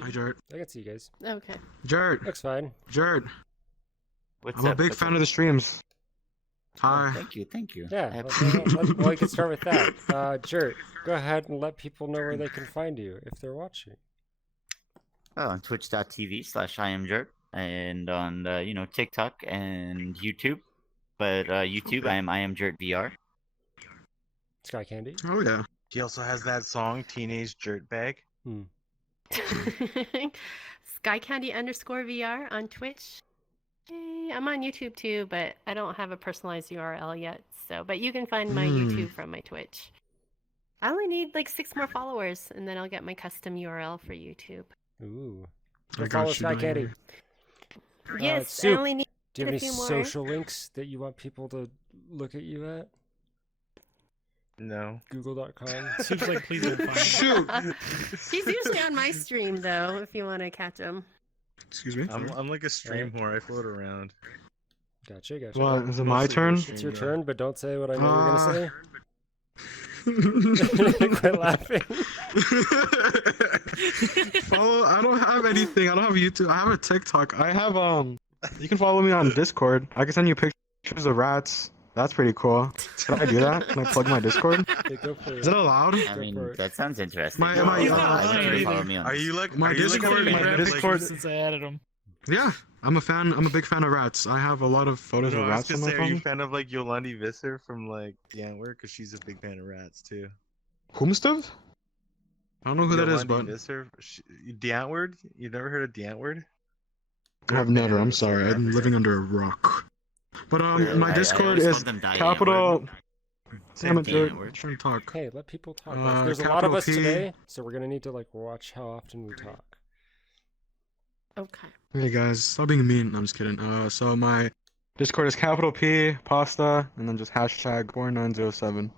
Hi, Jert. I can see you guys. Okay. Jert. Looks fine. Jert. What's I'm up? a big What's fan up? of the streams. Hi. Oh, thank you, thank you. Yeah. I Well, appreciate we can start with that. Jert, go ahead and let people know where they can find you if they're watching. Oh, on twitch.tv/iAmGjert and on TikTok and YouTube. But YouTube, I am iAmGjert VR. Skycandy. Oh, yeah. He also has that song, Teenage Dirtbag. Skycandy_VR on Twitch. Hey, I'm on YouTube too, but I don't have a personalized URL yet. But you can find my YouTube from my Twitch. I only need like 6 more followers, and then I'll get my custom URL for YouTube. Ooh. I Go follow got you, don't Skycandy. worry. Yes, I Soup, only need do you have a any few more. social links that you want people to look at you at? No. Google.com. Soup's like, please don't find me. Shoot. He's usually on my stream though, if you want to catch him. Excuse me. I'm like a stream whore. I float around. Gotcha. What, is it my Mostly turn? roasting, It's your yeah. turn, but don't say what I know you're gonna say. Follow, Quit laughing. I don't have anything. I don't have YouTube. I have a TikTok. I have, you can follow me on Discord. I can send you pictures of rats. That's pretty cool. Can I do that? Can I plug my Discord? Okay, go for Is it. that allowed? I mean, for it. that sounds interesting. My- No, my- I'd He's not like lying you to follow either. me on Are you like My are you like Discord- a my fan of, Discord- like, since I added him. Yeah. I'm a fan. I'm a big fan of rats. I have a lot of photos No, of I was rats on gonna my say, are you a phone. fan of like Yolandi Visser from like the Antwerp? Because she's a big fan of rats too. Whomstuff? I don't know who that is, Yolandi but Visser, the Antwerp? You never heard of the Antwerp? I've never. I'm It's like sorry. I'm Africa. living under a rock. But Clearly, my I Discord always is called them Diane capital. Word. Damn it, Same Jared. thing. Trying to talk. Hey, let people talk. Uh, There's a lot of capital us P. today, so we're gonna need to like watch how often we talk. Okay. Hey guys, stop being mean. I'm just kidding. So my Discord is capital P pasta and then just hashtag 4907.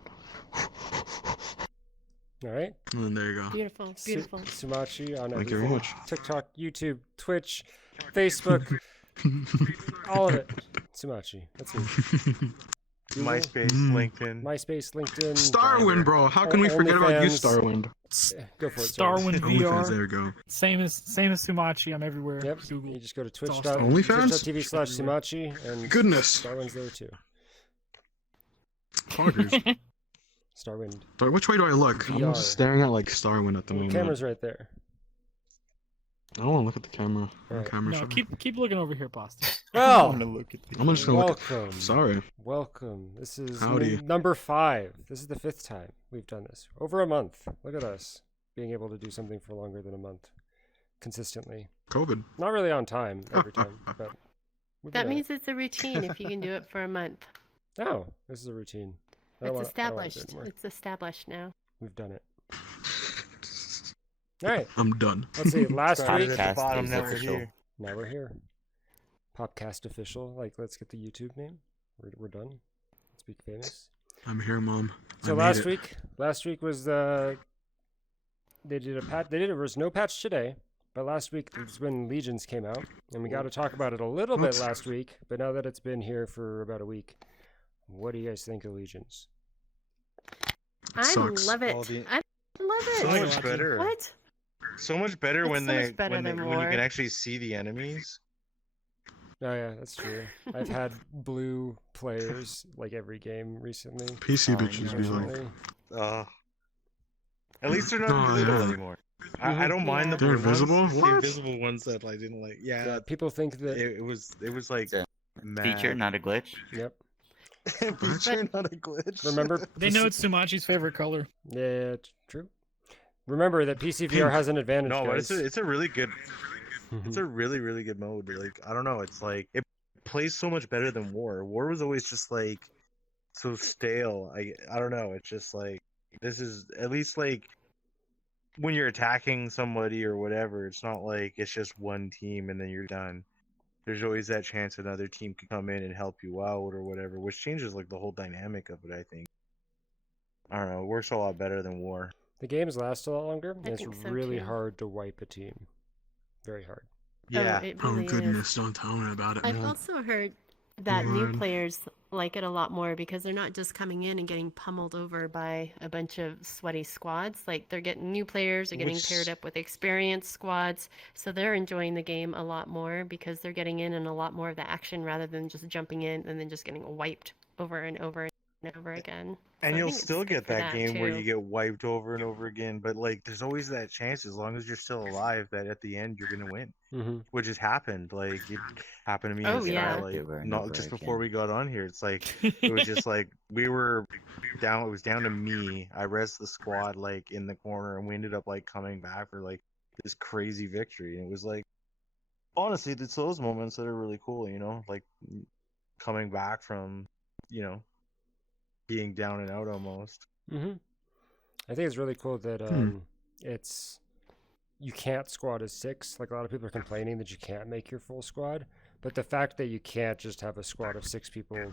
All right. And then there you go. Beautiful. Beautiful. Sumatchi on Thank you very everything. much. TikTok, YouTube, Twitch, Facebook, all of it. Sumatchi. That's me. Google, MySpace, LinkedIn. MySpace, LinkedIn. Starwind, bro. How can we forget about you, OnlyFans. Starwind? Yeah, go for it. Starwind. Starwind OnlyFans, there VR. you go. Same as Sumachi. I'm everywhere. Yep. Google. You just go to It's awesome. OnlyFans? twitch.tv/Sumatchi and Goodness. Starwind's there too. Fuckers. Starwind. So which way do I look? I'm VR. just staring at like Starwind at the The moment. camera's right there. I don't want to look at the camera. Alright. Camera No, shut keep looking over here, Pasta. Well, look at the up. I'm just gonna look welcome. at. Sorry. Welcome. This is Howdy. number 5. This is the 5th time we've done this. Over a month. Look at us being able to do something for longer than a month consistently. COVID. Not really on time every time, but we've That been means it's a routine if you can do it for a month. oh, this is a routine. I don't It's wanna- I don't wanna do it established. anymore. It's established now. We've done it. All right. I'm done. Let's see. Last Started week. at the Podcast bottom, is now we're official. here. Now we're here. Popcast official. Like, let's get the YouTube name. We're done. Let's be famous. I'm here, Mom. I So made last it. week was they did a patch. There was no patch today, but last week is when Legions came out, and we got to talk about it a little bit What? last week. But now that it's been here for about a week, what do you guys think of Legions? I Sucks. love it. All the- I love it. So Like much it. better. What? So much better It's when so they much better when than you war. can actually see the enemies. Oh yeah, that's true. I've had blue players like every game recently. PC Oh, bitches no. usually. Recently. At least they're not Oh, invisible yeah. anymore. I don't mind the They're blue ones. invisible? The What? invisible ones that I didn't like. Yeah, Yeah, people think that. it was like It's a mad. feature, not a glitch. Yep. Feature, not a glitch. Remember? They know it's Sumachi's favorite color. Yeah, true. Remember that PC VR has an advantage. No, but guys. it's a really good. It's a really good mode. Like I don't know, it's like it plays so much better than War. War was always just like so stale. I don't know. It's just like this is at least like when you're attacking somebody or whatever. It's not like it's just one team and then you're done. There's always that chance another team could come in and help you out or whatever, which changes like the whole dynamic of it. I think. I don't know. It works a lot better than War. The games last a lot longer, and I it's think so, really too. hard to wipe a team. Very hard. Yeah. Oh, it Oh really goodness, is. don't tell me about it, I've man. also heard that new Lord. players like it a lot more because they're not just coming in and getting pummeled over by a bunch of sweaty squads. Like they're getting new players, they're getting paired Which- up with experienced squads, so they're enjoying the game a lot more because they're getting in a lot more of the action rather than just jumping in and then just getting wiped over and over and over again. So And I you'll think it's still good get for that game where too. you get wiped over and over again, but like there's always that chance as long as you're still alive that at the end you're gonna win. Mm-hmm. Which has happened. Like it happened to me Oh, and yeah. Sky, like Over and not over just before again. we got on here. It's like it was just like we were down. It was down to me. I rezzed the squad like in the corner, and we ended up like coming back for like this crazy victory. And it was like honestly, it's those moments that are really cool. You know, like coming back from being down and out almost. Mm-hmm. I think it's really cool that it's you can't squad as 6. Like a lot of people are complaining that you can't make your full squad, but the fact that you can't just have a squad of 6 people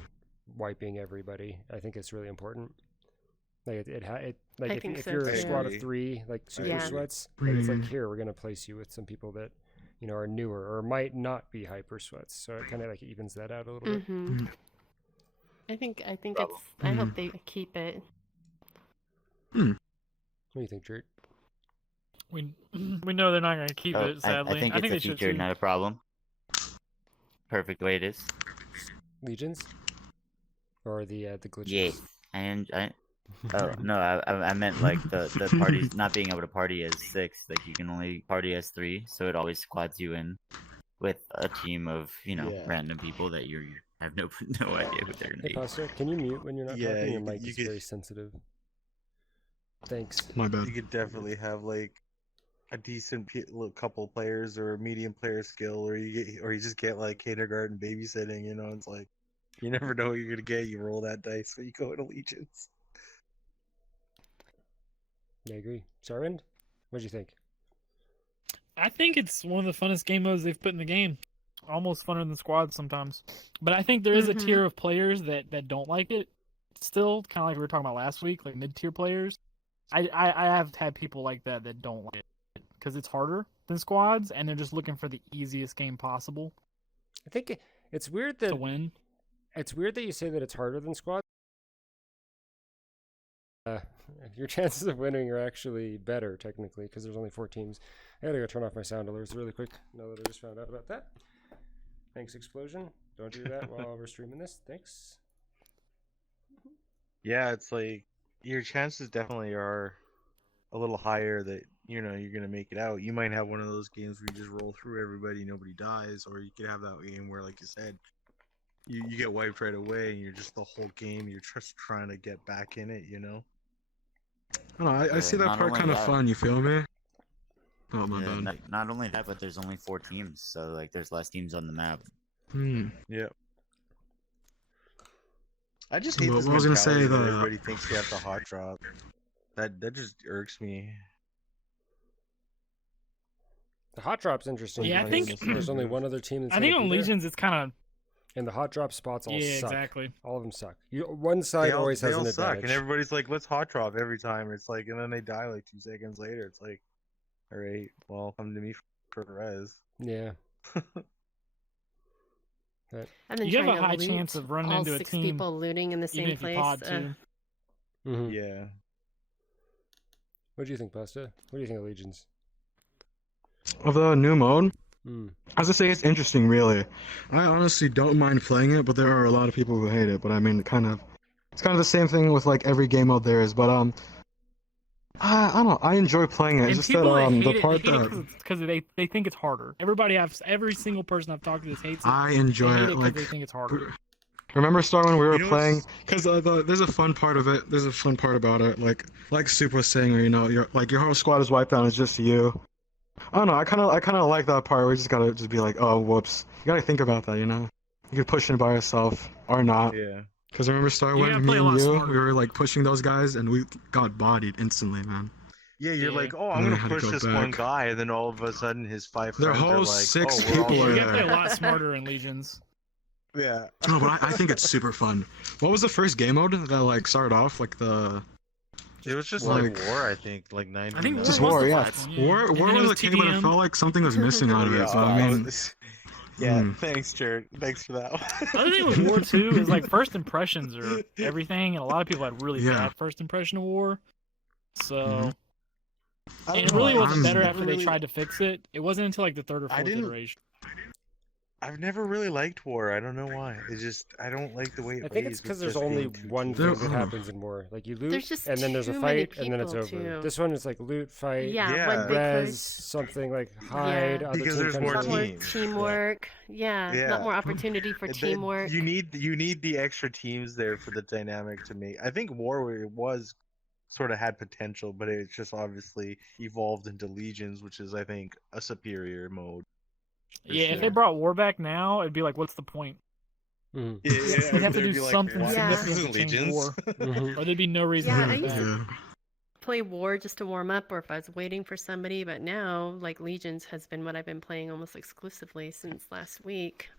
wiping everybody, I think it's really important. Like like I if, think if so, you're a too. squad agree. of 3, like super Yeah. sweats, like it's like Mhm. here we're gonna place you with some people that are newer or might not be hyper sweats, so it kind of like evens that out a little bit. Mm-hmm. I think it's. I hope they keep it. What do you think, Jert? We know they're not going to keep Oh, it. Sadly, I think they it's a should feature, too. not a problem. Perfect way it is. Legions? Or the glitches? Yeah, Oh no, I meant like the parties not being able to party as 6. Like you can only party as 3, so it always squads you in with a team of Yeah. random people that you have no idea who they're gonna Hey, be. Pastor, can you mute when you're not Yeah, talking? Your you mic could- is you could- very sensitive. Thanks. My bad. You could definitely have like a decent couple players or a medium player skill, or you just get like kindergarten babysitting. You know, it's like you never know what you're gonna get. You roll that dice when you go into Legions. I agree. Sarwind, what'd you think? I think it's one of the funnest game modes they've put in the game. Almost funner than squads sometimes. But I think there is a Mhm. tier of players that don't like it. Still, kind of like we were talking about last week, like mid-tier players. I have had people like that don't like it because it's harder than squads, and they're just looking for the easiest game possible I think it's weird to that win. it's weird that you say that it's harder than squad. Your chances of winning are actually better technically because there's only 4 teams. I gotta go turn off my sound alerts really quick. Now that I just found out about that. Thanks, Explosion. Don't do that while we're streaming this. Thanks. Yeah, it's like your chances definitely are a little higher that you're gonna make it out. You might have one of those games where you just roll through everybody, nobody dies, or you could have that game where, like you said, you get wiped right away, and you're just the whole game you're just trying to get back in it. You know. I don't know, I see that Not part only kind of that- fun, you feel me? Oh, my Yeah, bad. not only that, but there's only 4 teams, so like there's less teams on the map. Yeah. I just hate Well, this I was gonna mentality say that the- everybody thinks they have the hot drop. That just irks me. The hot drop's interesting. Yeah, I because think- there's only one other team that's I think gonna on be there, Legions, it's kind of and the hot drop spots all yeah, suck. exactly. All of them suck. One side always they has all an suck, advantage. and everybody's like, "Let's hot drop every time." It's like, and then they die like 2 seconds later. It's like, all right, well, come to me for res. Yeah. And then You have trying a to high loot chance of running all into a 6 team, people looting in the even same if you place. pod too. Mm-hmm. Yeah. What do you think, Pasta? What do you think of Legions? Of the new mode, Hmm. as I say, it's interesting, really. I honestly don't mind playing it, but there are a lot of people who hate it. But I mean, it's kind of the same thing with like every game mode there is. But I don't know. I enjoy playing it. It's And just people that that hate the it, part they hate that it because they think it's harder. Every single person I've talked to this hates it. I They enjoy hate it. it because Like, they think it's harder. remember Star when we were You know playing? what's- Because there's a fun part of it. There's a fun part about it. Like Super was saying, where your whole squad is wiped out. And it's just you. I don't know. I kind of like that part where you just gotta just be like, oh, whoops. You gotta think about that, you know. You could push in by yourself or not. Yeah. Because remember You Starwind, gotta me play a and lot you, smarter. we were like pushing those guys and we got bodied instantly, man. Yeah, you're Yeah. like, oh, I'm And then gonna I had to push go this one back. guy, and then all of a sudden his 5 Their friends are whole like, 6 oh, we're all people are You here. gotta play a there. lot smarter in Legions. Yeah. No, but I think it's super fun. What was the first game mode that like started off like the It was just Like- like war, I think, like 90. I think Just was war, the yeah. first one, yeah. War And then was it a king, but it TDM. felt like something was missing out of it. So I mean, Yeah, Hmm. thanks, Jared. Thanks for that. Another thing with War 2 is like first impressions are everything, and a lot of people had really Yeah. bad first impression of War. So, I and don't it really know, I wasn't just better never after they really- tried to fix it. It wasn't until like the third or I fourth didn't- iteration. I've never really liked War. I don't know why. I don't like the way it I think it's plays because with there's just only being two one teams. thing that There- happens in war. Like you loot, There's just and then there's a too many fight, and then it's people, over. too. This one is like loot, fight, Yeah, Yeah. one big res, push. something like hide. other Because team there's comes more A lot in. more teams. teamwork. Yeah, Yeah. a lot more opportunity for And then teamwork. You need the extra teams there for the dynamic to make. I think War was sort of had potential, but it's just obviously evolved into Legions, which is I think a superior mode. For Yeah, if they sure. brought War back now, it'd be like, what's the point? Mhm. Yeah, You'd have to they'd do be like, something "Why Yeah. this significant isn't to change Legions?" War, Mhm. or there'd be no reason Yeah, to I do used that. to- Yeah. Play War just to warm up, or if I was waiting for somebody. But now, like Legions has been what I've been playing almost exclusively since last week.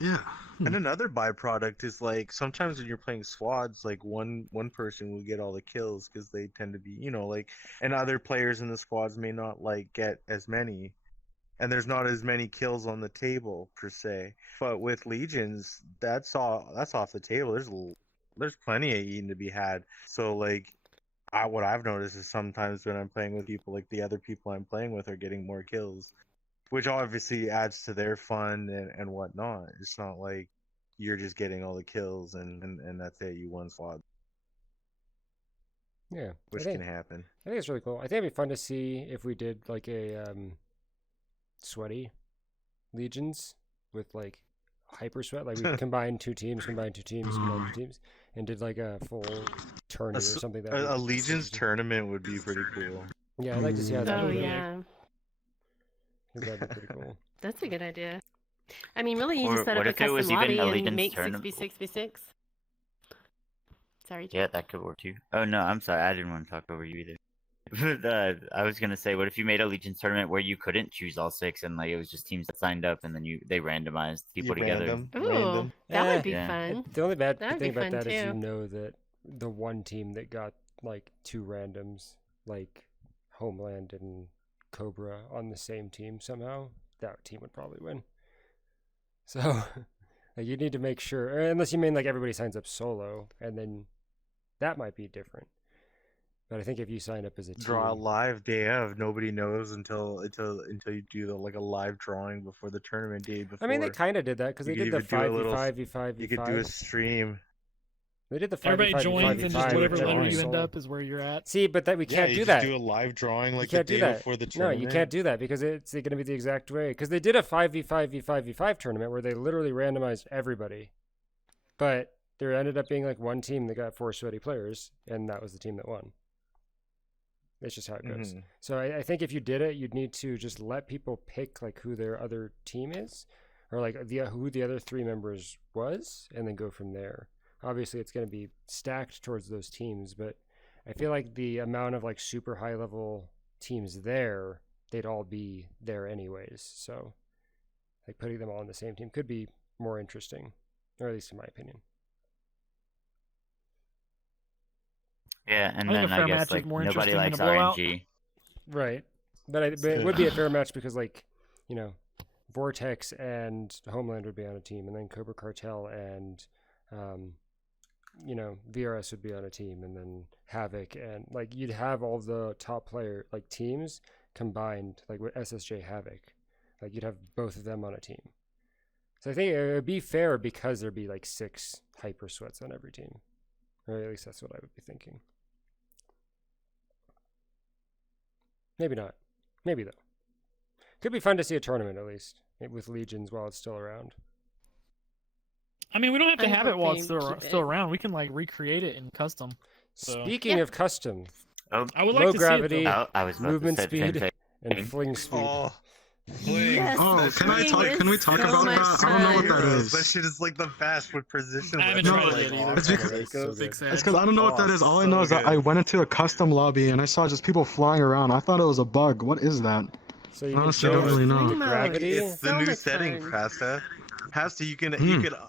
Yeah. And another byproduct is like sometimes when you're playing squads, like one person will get all the kills because they tend to be, like, and other players in the squads may not like get as many, and there's not as many kills on the table per se. But with Legions, that's off the table. There's plenty of eating to be had. So like, what I've noticed is sometimes when I'm playing with people, like the other people I'm playing with are getting more kills, which obviously adds to their fun and whatnot. It's not like you're just getting all the kills and that's it. You won squad, Yeah, which I think, can happen. I think it's really cool. I think it'd be fun to see if we did like a sweaty legions with like hyper sweat. Like we combined two teams, and did like a full tournament or something. That A Legions tournament would be pretty cool. Yeah, I'd like to see how that Oh would go. yeah, I think that'd be pretty cool. that's a good idea. I mean, really, you Or just set what up a if it was custom even lobby a and Legion's make tournament? 6v6v6. Sorry. Yeah, that could work too. Oh no, I'm sorry, I didn't want to talk over you either. I was gonna say, what if you made a Legion's tournament where you couldn't choose all six and like it was just teams that signed up and then they randomized people together? Ooh, that would be Yeah. fun. The only bad That would thing be about fun, that is you too. know that the one team that got like two randoms, like Homeland and Cobra on the same team somehow, that team would probably win. So like you need to make sure, or unless you mean like everybody signs up solo, and then that might be different. But I think if you sign up as a team, Draw a live day of. Nobody knows until you do like a live drawing before the tournament day before. I mean they kind of did that because they You did could the even do a little- 5v5v5v5. You could do a stream. They did the 5v5v5v5. Everybody joins and just whatever letter you end solo. up is where you're at. See, but that we can't you do just that. do a live drawing like You can't the do day that. before the No, tournament. you can't do that because it's going to be the exact way. Because they did a 5v5v5v5 tournament where they literally randomized everybody, but there ended up being like one team that got 4 sweaty players, and that was the team that won. That's just how it goes. Mhm. So I think if you did it, you'd need to just let people pick like who their other team is, or like who the other 3 members was, and then go from there. Obviously, it's going to be stacked towards those teams, but I feel like the amount of like super high level teams there, they'd all be there anyways. So like putting them all on the same team could be more interesting, or at least in my opinion. Yeah, and I think a then fair I guess match is like more nobody interesting than likes a blowout. RNG. Right. But it would be a fair match because like, you know, Vortex and Homeland would be on a team, and then Cobra Cartel and you know, VRS would be on a team, and then Havoc, and like you'd have all the top player like teams combined, like with SSJ Havoc, like you'd have both of them on a team. So I think it would be fair because there'd be like 6 hyper sweats on every team, or at least that's what I would be thinking. Maybe not. Maybe though. Could be fun to see a tournament at least with Legions while it's still around. I mean, we don't have to I'm have it while it's hoping still keep still it. around. We can like recreate it in custom. So- Speaking Yeah. of custom, Oh, I would Low like to gravity. see it, though. I was about movement to say the same speed. thing. and fling speed. Oh, fling. Yes, Oh, the can I fling talk? is Can we talk so about much that? I don't know what fun. that That is. shit is like the best with precision. I haven't weapons, tried like, it either. on It's because- Psychos. So good. Six It's edge. because I don't know what Oh, that is. All I so know is that good. I went into a custom lobby and I saw just people flying around. I thought it was a bug. What is that? So you Honestly, can I don't really know. the Fling mode. gravity. It's the So new much setting, fun. Prasta. Pasta, you can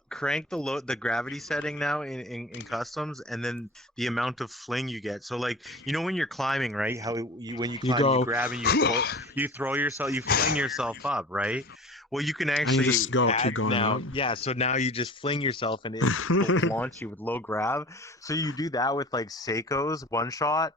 crank the gravity setting now in customs, and then the amount of fling you get. So like when you're climbing, right? How when you climb, go- you grab and you throw yourself, you fling yourself up, right? Well, you can you actually just go, keep add going now. up. Yeah, so now you just fling yourself and it will launch you with low grab. So you do that with like Seiko's one shot.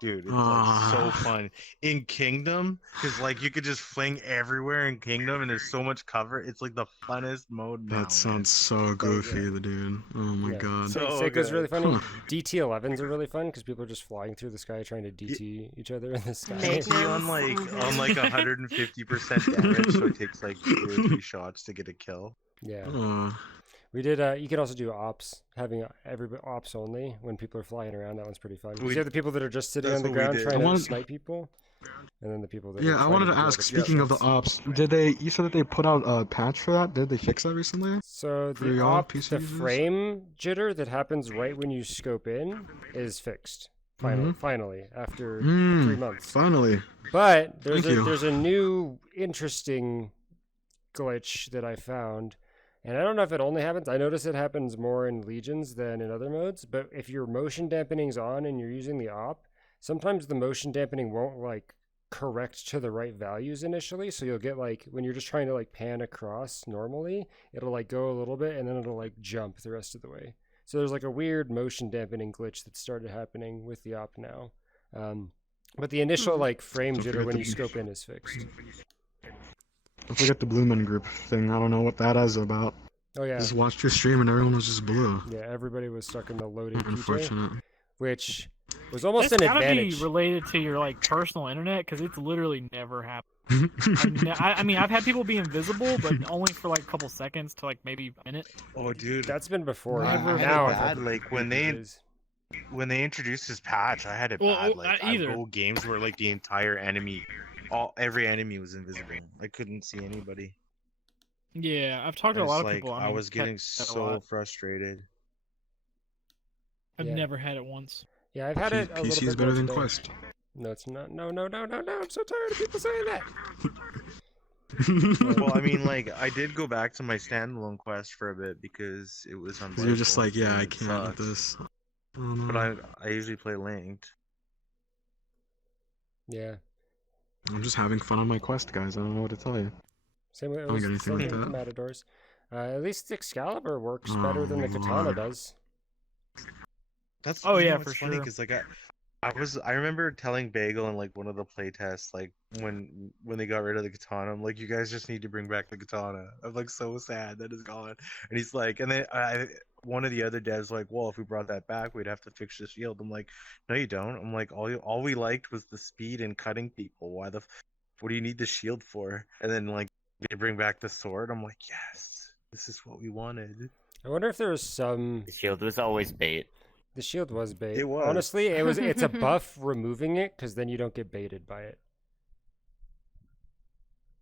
Dude, it's like so fun in Kingdom because like you could just fling everywhere in Kingdom and there's so much cover. It's like the funnest mode now. That sounds so So goofy, good. dude. Oh my Yeah. god. So Seiko's really good. funny. Huh. DT11s are really fun because people are just flying through the sky trying to DT each other in the sky. CT on Magnums. like 150% damage, so it takes like 2 or 3 shots to get a kill. Yeah. Uh, We did. You can also do ops, having every ops only when people are flying around. That one's pretty fun. 'Cause We- you have the people that are just sitting that's on the what we ground did. trying I to wanted- snipe people, and then the people that. yeah, are I trying wanted to do all ask. the Speaking of the shots. ops, you said that they put out a patch for that? Did they fix that recently? So for the y'all op, PC the users? frame jitter that happens right when you scope in is fixed. Finally, after 3 months. Finally. But there's Thank you. there's a new interesting glitch that I found, and I don't know if it only happens. I notice it happens more in Legions than in other modes. But if your motion dampening's on and you're using the op, sometimes the motion dampening won't like correct to the right values initially. So you'll get like when you're just trying to like pan across normally, it'll like go a little bit and then it'll like jump the rest of the way. So there's like a weird motion dampening glitch that started happening with the op now. But the initial like frame Don't jitter forget when the- you scope in is fixed. Don't forget the Blue Man Group thing. I don't know what that is about. Oh yeah, Just watched your stream and everyone was just blue. yeah. Everybody was stuck in the loading PJ, Unfortunate. which was almost That's an gotta advantage. be related to your like personal internet because it's literally never happened. I mean, I've had people be invisible, but only for like a couple seconds to like maybe a minute. Oh, dude, That's been before. I Never had now it I've had bad. Like when they PJs. introduced this patch, I had it Well, bad. Like I'd either. go games where like the entire enemy, every enemy was invisible. I couldn't see anybody. Yeah, I've talked to a It's lot of like people. I mean, was I've had getting that a so lot. frustrated. I've Yeah. never had it once. Yeah, I've had it a little PC bit is better more than today. Quest. No, it's not. No. I'm so tired of people saying that. Well, I mean, like I did go back to my standalone quest for a bit because it was on. Because you're just like, yeah, I it can't with sucks. this. Oh, no. But I usually play linked. Yeah. I'm just having fun on my quest, guys. I don't know what to tell you. Same with, I don't get anything same like with the that. Matadors. At least Excalibur works better than the Oh, Katana Lord. does. That's Oh, yeah, it's for funny sure. because like I remember telling Bagel in like one of the playtests like when they got rid of the katana, I'm like, you guys just need to bring back the katana. I'm like so sad that it's gone. And he's like, and then one of the other devs like, well, if we brought that back, we'd have to fix the shield. I'm like, no, you don't. I'm like, all we liked was the speed and cutting people. What do you need the shield for? And then like they bring back the sword. I'm like, yes, this is what we wanted. I wonder if there was some. The shield was always bait. The shield was bait. It was. Honestly, it's a buff removing it because then you don't get baited by it.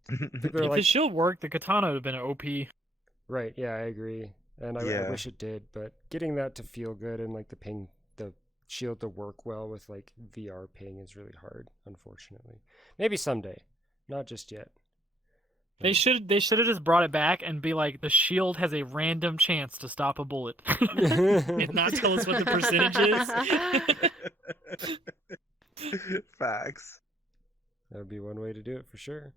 People are If the like, shield worked, the katana would have been an OP. right? Yeah, I agree, and I Yeah. wish it did. But getting that to feel good and like the shield to work well with like VR ping is really hard. Unfortunately, maybe someday, not just yet. They should have just brought it back and be like, the shield has a random chance to stop a bullet, and not tell us what the percentage is. Facts. That would be one way to do it for sure.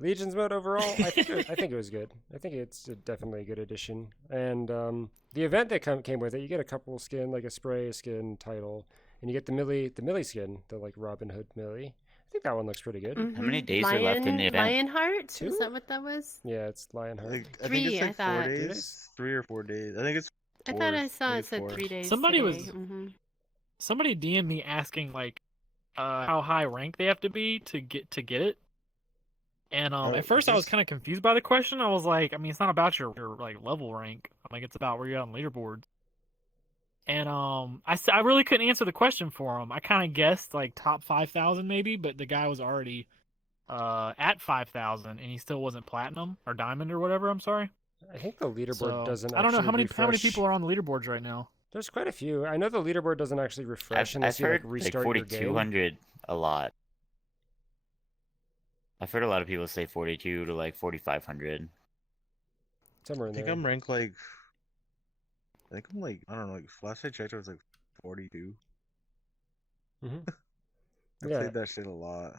Legion's mode overall, I think it was good. I think it's definitely a good addition. And the event that came with it, you get a couple skin, like a spray, a skin, title, and you get the Millie skin, the like Robin Hood Millie. I think that one looks pretty good. How many days are left in the event? Lionheart? Two? Is that what that was? Yeah, it's Lionheart. I think Three, it's I like thought. 4 3 days, 3 or 4 days. I think it's. I Four. thought I saw think it it's said 4. 3 days. Somebody was- today. Mhm. Somebody DM'd me asking like how high rank they have to be to get it. And at first I was this- kind of confused by the question. I was like, I mean, it's not about your like level rank. Like it's about where you're on the leaderboard. And I really couldn't answer the question for him. I kind of guessed like top 5,000 maybe, but the guy was already at 5,000 and he still wasn't platinum or diamond or whatever. I'm sorry. I think the leaderboard So, doesn't. I don't know how many refresh. people are on the leaderboards right now. There's quite a few. I know the leaderboard doesn't actually refresh unless I've you heard like restart your game. 4,200 a lot. I've heard a lot of people say 42 to like 4,500. Somewhere I in think there. I'm ranked like. I think I'm like, I don't know. Like last I checked, I was like 42. Mhm. I Yeah. played that shit a lot.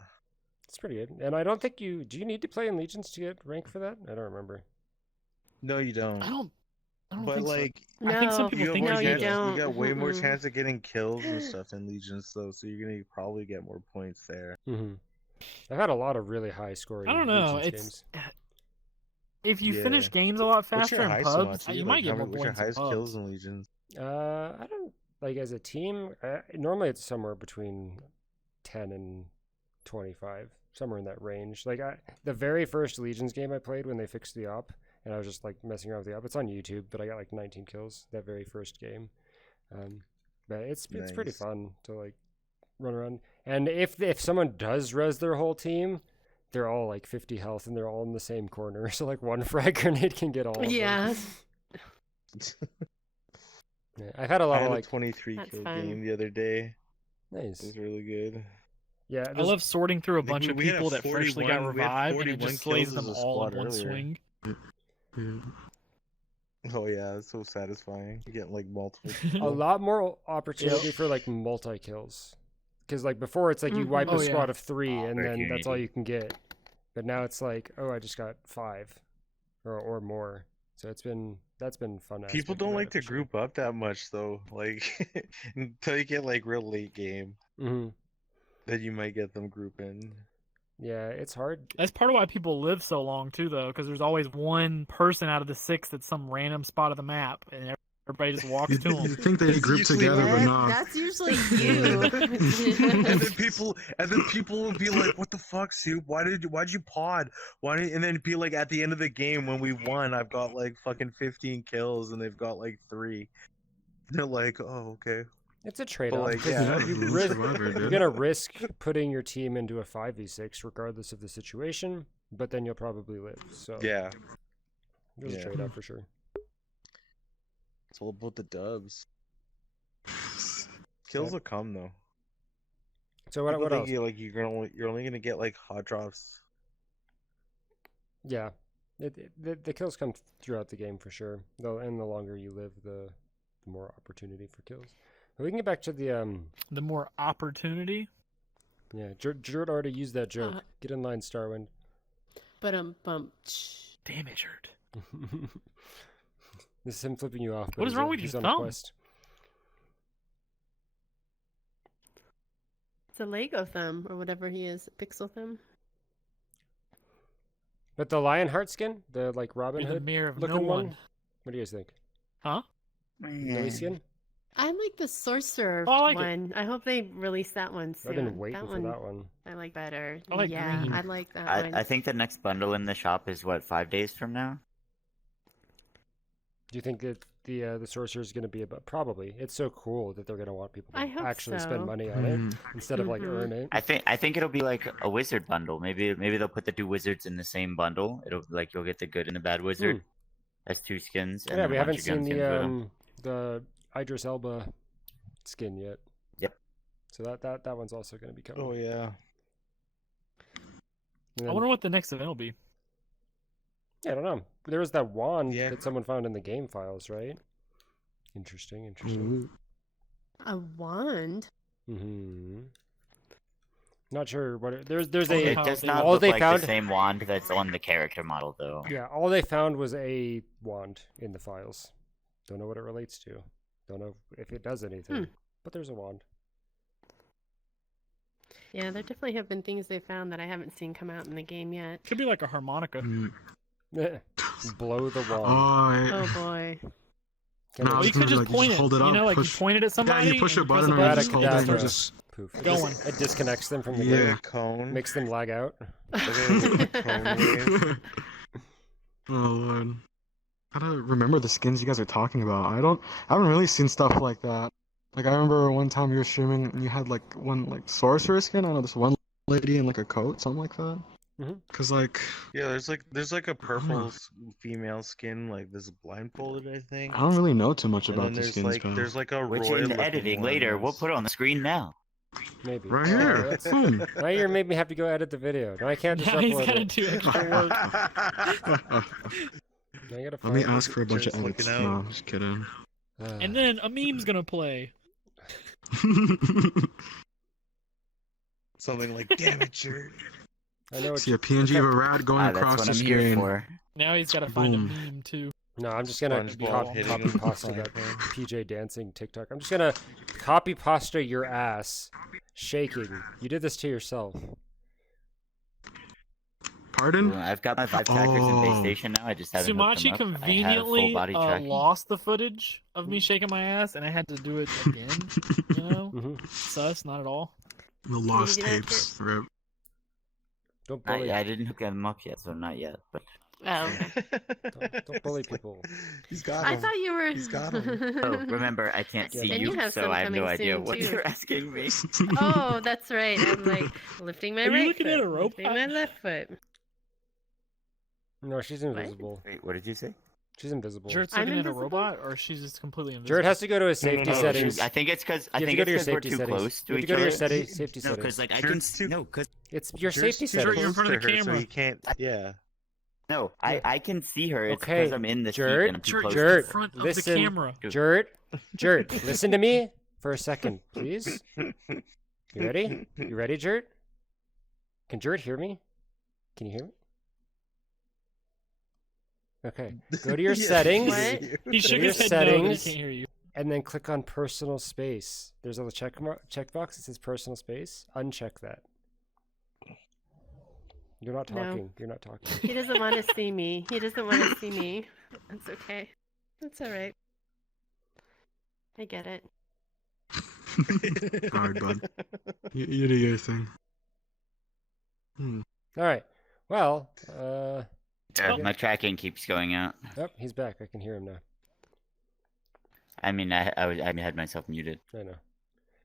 It's pretty good. And I don't think do you need to play in Legions to get rank for that? I don't remember. No, you don't. I don't But think so. like, I think some No, people you think have no, more you chance, don't. you got way more Mm-mm. chance of getting kills and stuff in Legions, though. So you're gonna probably get more points there. Mm-hmm. I've had a lot of really high scoring I don't know. Legions It's games. if you Yeah. finish games a lot What's faster your in high pubs, Sumatchi? you Like, might get more what's your points in highest pubs. kills in Legions? I don't like as a team. Normally it's somewhere between 10 and 25, somewhere in that range. Like the very first Legions game I played when they fixed the op, and I was just like messing around with the op. It's on YouTube, but I got like 19 kills that very first game. But it's pretty Nice. fun to like run around. And if someone does res their whole team, they're all like 50 health and they're all in the same corner. So like one frag grenade can get all of them. Yeah. Yeah, I've had a I lot had of a like 23 That's kill fun. game the other day. It nice. was really good. Yeah, I there's- love sorting through a Like, bunch of we had a people that freshly got 41 we had revived and it 41 just slays kills them as a all in squad one earlier. swing. Oh yeah, it's so satisfying. You get like multiple. a people. lot more opportunity for like multi kills, because like before it's like you wipe Mhm. a Oh, yeah. squad of 3 and then that's all Opportunity. you can get, but now it's like, oh, I just got 5 or more. So that's been fun. People aspect of don't that, like to for sure. group up that much though. Like until you get like real late game, Mhm. then you might get them grouping. Yeah, it's hard. That's part of why people live so long too, though, because there's always one person out of the 6 that's some random spot of the map, and everybody just walks to You them. think they It's group usually together, but What? no. That's usually you. and then people will be like, "What the fuck, Soup? Why'd you pod? And then be like, at the end of the game when we won, I've got like fucking 15 kills and they've got like 3. They're like, "Oh, okay." It's a trade-off. like, because yeah. you Lone risk, survivor, you're dude. gonna risk putting your team into a 5v6 regardless of the situation, but then you'll probably live. So Yeah, there's a Yeah. trade-off for sure. it's all about the dubs. Kills will come though. So People what think else? you're only gonna get like hot drops. Yeah, the kills come throughout the game for sure. Though, and the longer you live, the more opportunity for kills. But we can get back to the The more opportunity. yeah. Jert already used that joke. Uh, Get in line, Starwind. But bump. Damn it, Jert. This is him flipping you off. but What is he's wrong a- with he's your on a thumb? quest. It's a Lego thumb or whatever he is, pixel thumb. But the Lionheart skin, the like Robin You're the Hood mirror of looking no one. one. What do you guys think? Huh? Lily skin? I like the sorcerer Oh, I like it. one. I hope they release that one soon. I've been waiting for that one. I like better. I like yeah, green. I like that one. I think the next bundle in the shop is what, 5 days from now? Do you think that the sorcerer is going to be about? Probably. It's so cool that they're going to want people to I hope actually so. spend money on it Mhm. instead of like Mhm. earn it. I think it'll be like a wizard bundle. Maybe they'll put the 2 wizards in the same bundle. It'll like you'll get the good and the bad wizard as 2 skins. And Yeah, then we a haven't bunch of gun seen skins with 'em. the Idris Elba skin yet. Yep. So that one's also going to be coming. Oh yeah. And I then- wonder what the next event will be. yeah, I don't know. There was that wand Yeah. that someone found in the game files, right? Interesting. Ooh. A wand? Mm-hmm. Not sure what there's Oh, a It how does they- not all look they like found the same wand that's on the character model, though. yeah, all they found was a wand in the files. Don't know what it relates to. Don't know if it does anything. But there's a wand. Yeah, there definitely have been things they found that I haven't seen come out in the game yet. Could be like a harmonica. Mm. Blow the wand. Oh Oh, boy. Can no, it Oh, it's you just could gonna be just like, you point just it. hold it You up, know, like push- you point it at somebody. you push a and press button the and button. just hold it and you Abracadabra. just poof. It Going. It disconnects them from the Yeah. game. A cone. Makes them lag out. Wave. Oh lord. I don't remember the skins you guys are talking about. I haven't really seen stuff like that. Like I remember one time you were streaming and you had like one like sorcerer skin. I don't know, this one lady in like a coat, something like that. Mhm. Cause like Yeah, there's like a purple female skin, like this blindfolded, I think. I don't really know too much And about then the skins, pal. there's like a Which royal in looking editing one later, we'll that's- put it on the screen now. Maybe. Right Oh, here. that's- Boom. Now you made me have to go edit the video. No, I can't just Now he's upload gonna it. do extra work. Now I gotta Let me find it. ask for a bunch of Just edits. looking No, out. just kidding. And then a meme's gonna play. Something like, damn it, Jert. I know. See a PNG of a rat going Ah, that's across what the I'm here screen. for. Now he's got to find a Boom. meme too. No, I'm just gonna SpongeBob hitting copy him. pasta that PJ dancing TikTok. I'm just gonna copy pasta your ass shaking. You did this to yourself. Pardon? I've got my 5 trackers in base Oh. station now. I just haven't hooked Sumatchi them up. I have full conveniently body tracking. lost the footage of me shaking my ass, and I had to do it again. You know, Mm-hmm. sus, not at all. The lost you do that, tapes. Rip. Don't I, bully. I didn't hook them up yet, so not yet. But Oh, okay. Don't bully people. He's got I him. thought you were. He's got him. oh, remember, I can't Yeah, see and you, you have so some I have no coming idea soon, what too. you're asking me. Oh, that's right. I'm like lifting my Are you right looking foot, at a lifting robot? my left foot. No, she's invisible. Wait, what did you say? She's invisible. Jert's I'm looking at a invisible? robot, or she's just completely invisible. Jared has to go to his safety no, no, settings. I think it's because You have to go to your we're safety too settings. close to You have to each go to your other. safety No, settings. because like I Jared's can too- no, because It's your Jared's safety too right settings. in front of close the to her, so camera. he can't. Yeah. no, I can see her. It's Okay, because I'm in the seat Jared, and I'm too Jert, close. you're Jert, in front of listen. the camera. Jert, listen to me for a second, please. You ready? You ready, Jert? Can Jert hear me? Can you hear me? Okay. Go to your Yes, settings What? He shook your his head no, but he settings. can't hear you. and then click on personal space. There's a checkbox that says personal space. Uncheck that. You're not No. talking. You're not talking. He doesn't want to see me. He doesn't want to see me. That's okay. That's all right. I get it. Alright, bud. You do your thing. All right. Well, Yeah, my tracking keeps going out. oh, he's back. I can hear him now. I mean, I had myself muted. I know.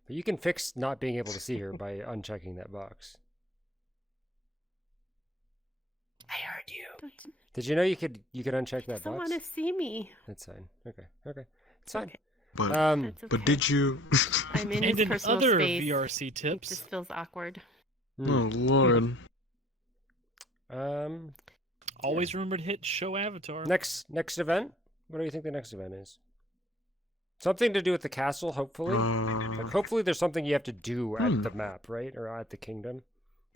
But you can fix not being able to see her by unchecking that box. I heard you. Did you know you could uncheck that Doesn't box? want to see me. That's fine. Okay. It's fine. Okay. But That's okay. but did you? I'm in And his in personal other space. VRC It tips, just feels awkward. Oh Lord. always remember to hit show avatar. Next event. What do you think the next event is? Something to do with the castle, hopefully. Like, hopefully there's something you have to do at the map, right, or at the kingdom.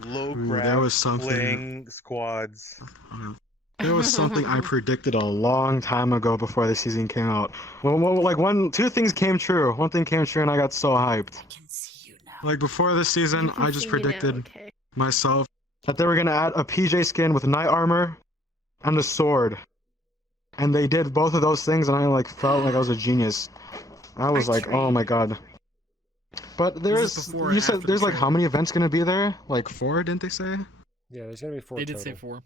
Low Ooh, grab there was something. playing squads. There was something I predicted a long time ago before the season came out. Well, two things came true. One thing came true, and I got so hyped. I can see you now. Like before the season, You can I just see me now, predicted okay. myself that they were gonna add a PJ skin with knight armor and a sword, and they did both of those things, and I like felt like I was a genius. I was like, oh my god. But This is there's, before you and said after there's the like how trailer. many events gonna be there? Like 4, didn't they say? Yeah, there's gonna be 4 They did total. say 4.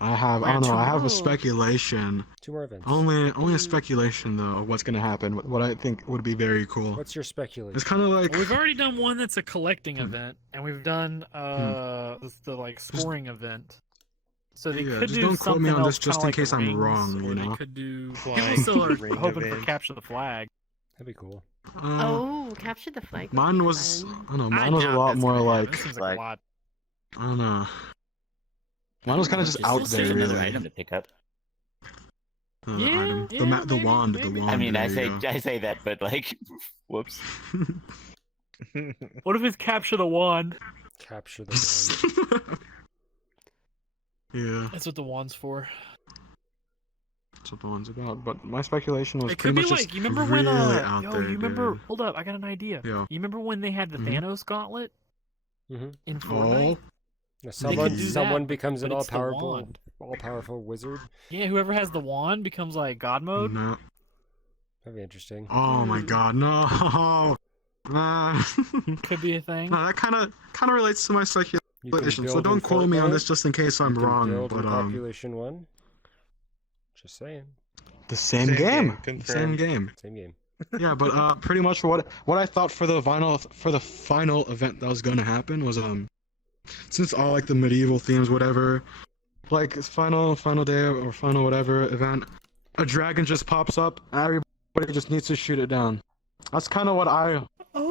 I have, Wow, oh no, I have two. a speculation. 2 more events. Only a Hmm. speculation though of what's gonna happen. What I think would be very cool. What's your speculation? It's kind of like Well, we've already done one that's a collecting event, and we've done the like scoring event. So they Yeah, could just do don't quote me something on else, this just kinda in like case I'm rings, wrong, or you they know? could do. People Flag still are ring hoping for event. capture the flag. That'd be cool. Oh, capture the flag. would mine be was, fun. I don't know, I mine was a doubt lot that's more gonna happen. like, It seems like Like- a lot. I don't know. Mine was kind of just out Just there, another really. item to pick up. The Yeah, item, yeah, the maybe, wand, maybe. the wand. I mean, I there you say that, but like, whoops. What if it's capture the wand? Capture the wand. go. Yeah, That's what the wand's for. that's what the wand's about. But my speculation was It pretty could be much like just you remember really when out yo, there, you remember? dude. Hold up, I got an idea. Yo. You remember when they had the Mhm. Thanos gauntlet Mm-hmm. in Fortnite? Oh, Someone, do someone that, becomes an but it's the all-powerful wand. wizard. Yeah, whoever has the wand becomes like God mode. no. That'd be interesting. Oh my Hmm. god, no. Nah. Could be a thing. No, that kind of relates to my You can speculation. So build don't in quote me on Fortnite, this just in case I'm you can wrong. build in But Population 1. Just saying. the same Same game, game, same confirmed. game. Same game. Yeah, but pretty much for what I thought for the final event that was gonna happen was since all like the medieval themes, whatever, like it's final day or final whatever event, a dragon just pops up and everybody just needs to shoot it down. That's kind of what I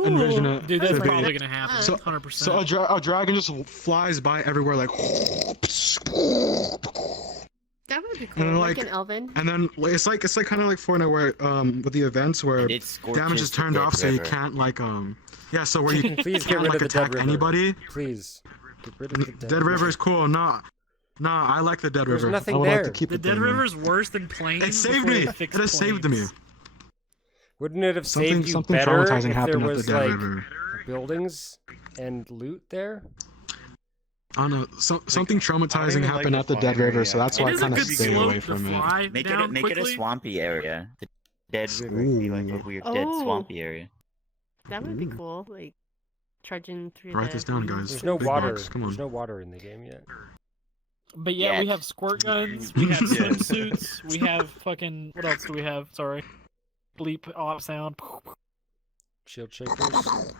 envision it. Dude, that's to be. probably gonna happen. So- 100%. So a dragon just flies by everywhere like, That would be cool. And, Like, like- an Elven. and then like, it's like kind of like Fortnite where with the events where And it scorches damage is the turned dead off so you river. can't like yeah, so where you Please get can't rid like of the dead attack river. anybody. Please. Get rid of the Dead River is cool. Nah, I like the Dead There's River. nothing I would like to there. keep The it Dead there, man. River's worse than Plains. It saved before me. they It fixed has saved me. Plains. Wouldn't it have Something saved you something better traumatizing if there happened at the was Dead like River. buildings and loot there? I don't know. Something traumatizing even happened like at the the Dead finery River, so that's It why I is a kind of good stayed slope away to from it. fly Make down it a quickly. swampy area. The dead river could be like a weird dead Oh. swampy area. That would be Ooh. cool. Like trudging through Write the. this down, guys. There's no Big water. box, come There's on. no water in the game yet. But yeah, we Yet. have squirt guns, we have Yeah. swimsuits, we have fucking what else do we have? Sorry. Bleep off sound. Shield shakers.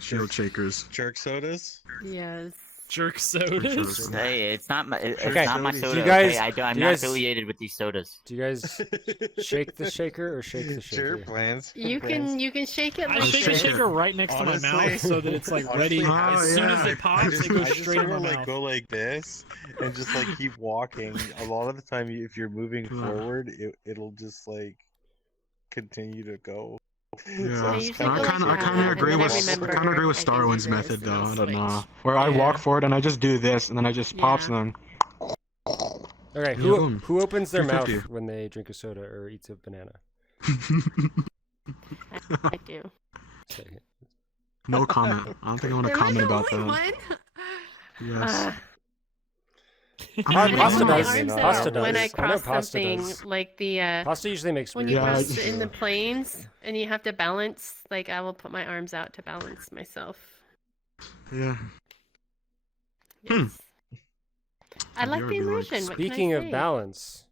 Shield shakers. Jerk sodas. Yes. Jerk sodas. Hey, it's not my it's Okay, not my do soda. you guys- okay? I'm do you not guys- affiliated with these sodas. Do you guys shake the shaker or shake the shaker? Jerk plans. You can shake it I like shake the shake it. shaker right next to my Honestly- mouth so that it's like ready. honestly, As soon as yeah. it pops, it goes I just straight in sort my of mouth. like go like this and just like keep walking. A lot of the time, if you're moving forward, it'll just like continue to go. Yeah, you it's should go I kind of like that, agree and then with remember, kind of agree with I can do Starwind's this, method and though. I'll I don't know. switch. Where I walk Yeah. forward and I just do this and then I just pops Yeah. and Okay, Yeah, who boom. who opens their mouth 250. when they drink a soda or eats a banana? then I do. Shake it. no comment. I don't think I want to Am I comment the about only that. one? Yes. Pasta I does. put my Pasta arms does. out Pasta when I does. I know cross pasta something does. like the Pasta usually makes when weird you Yeah, cross I- in the plains and you have to balance. Like I will put my arms out to balance myself. Yeah. Yes. I like VR the be like, immersion. What can I Speaking of say? balance,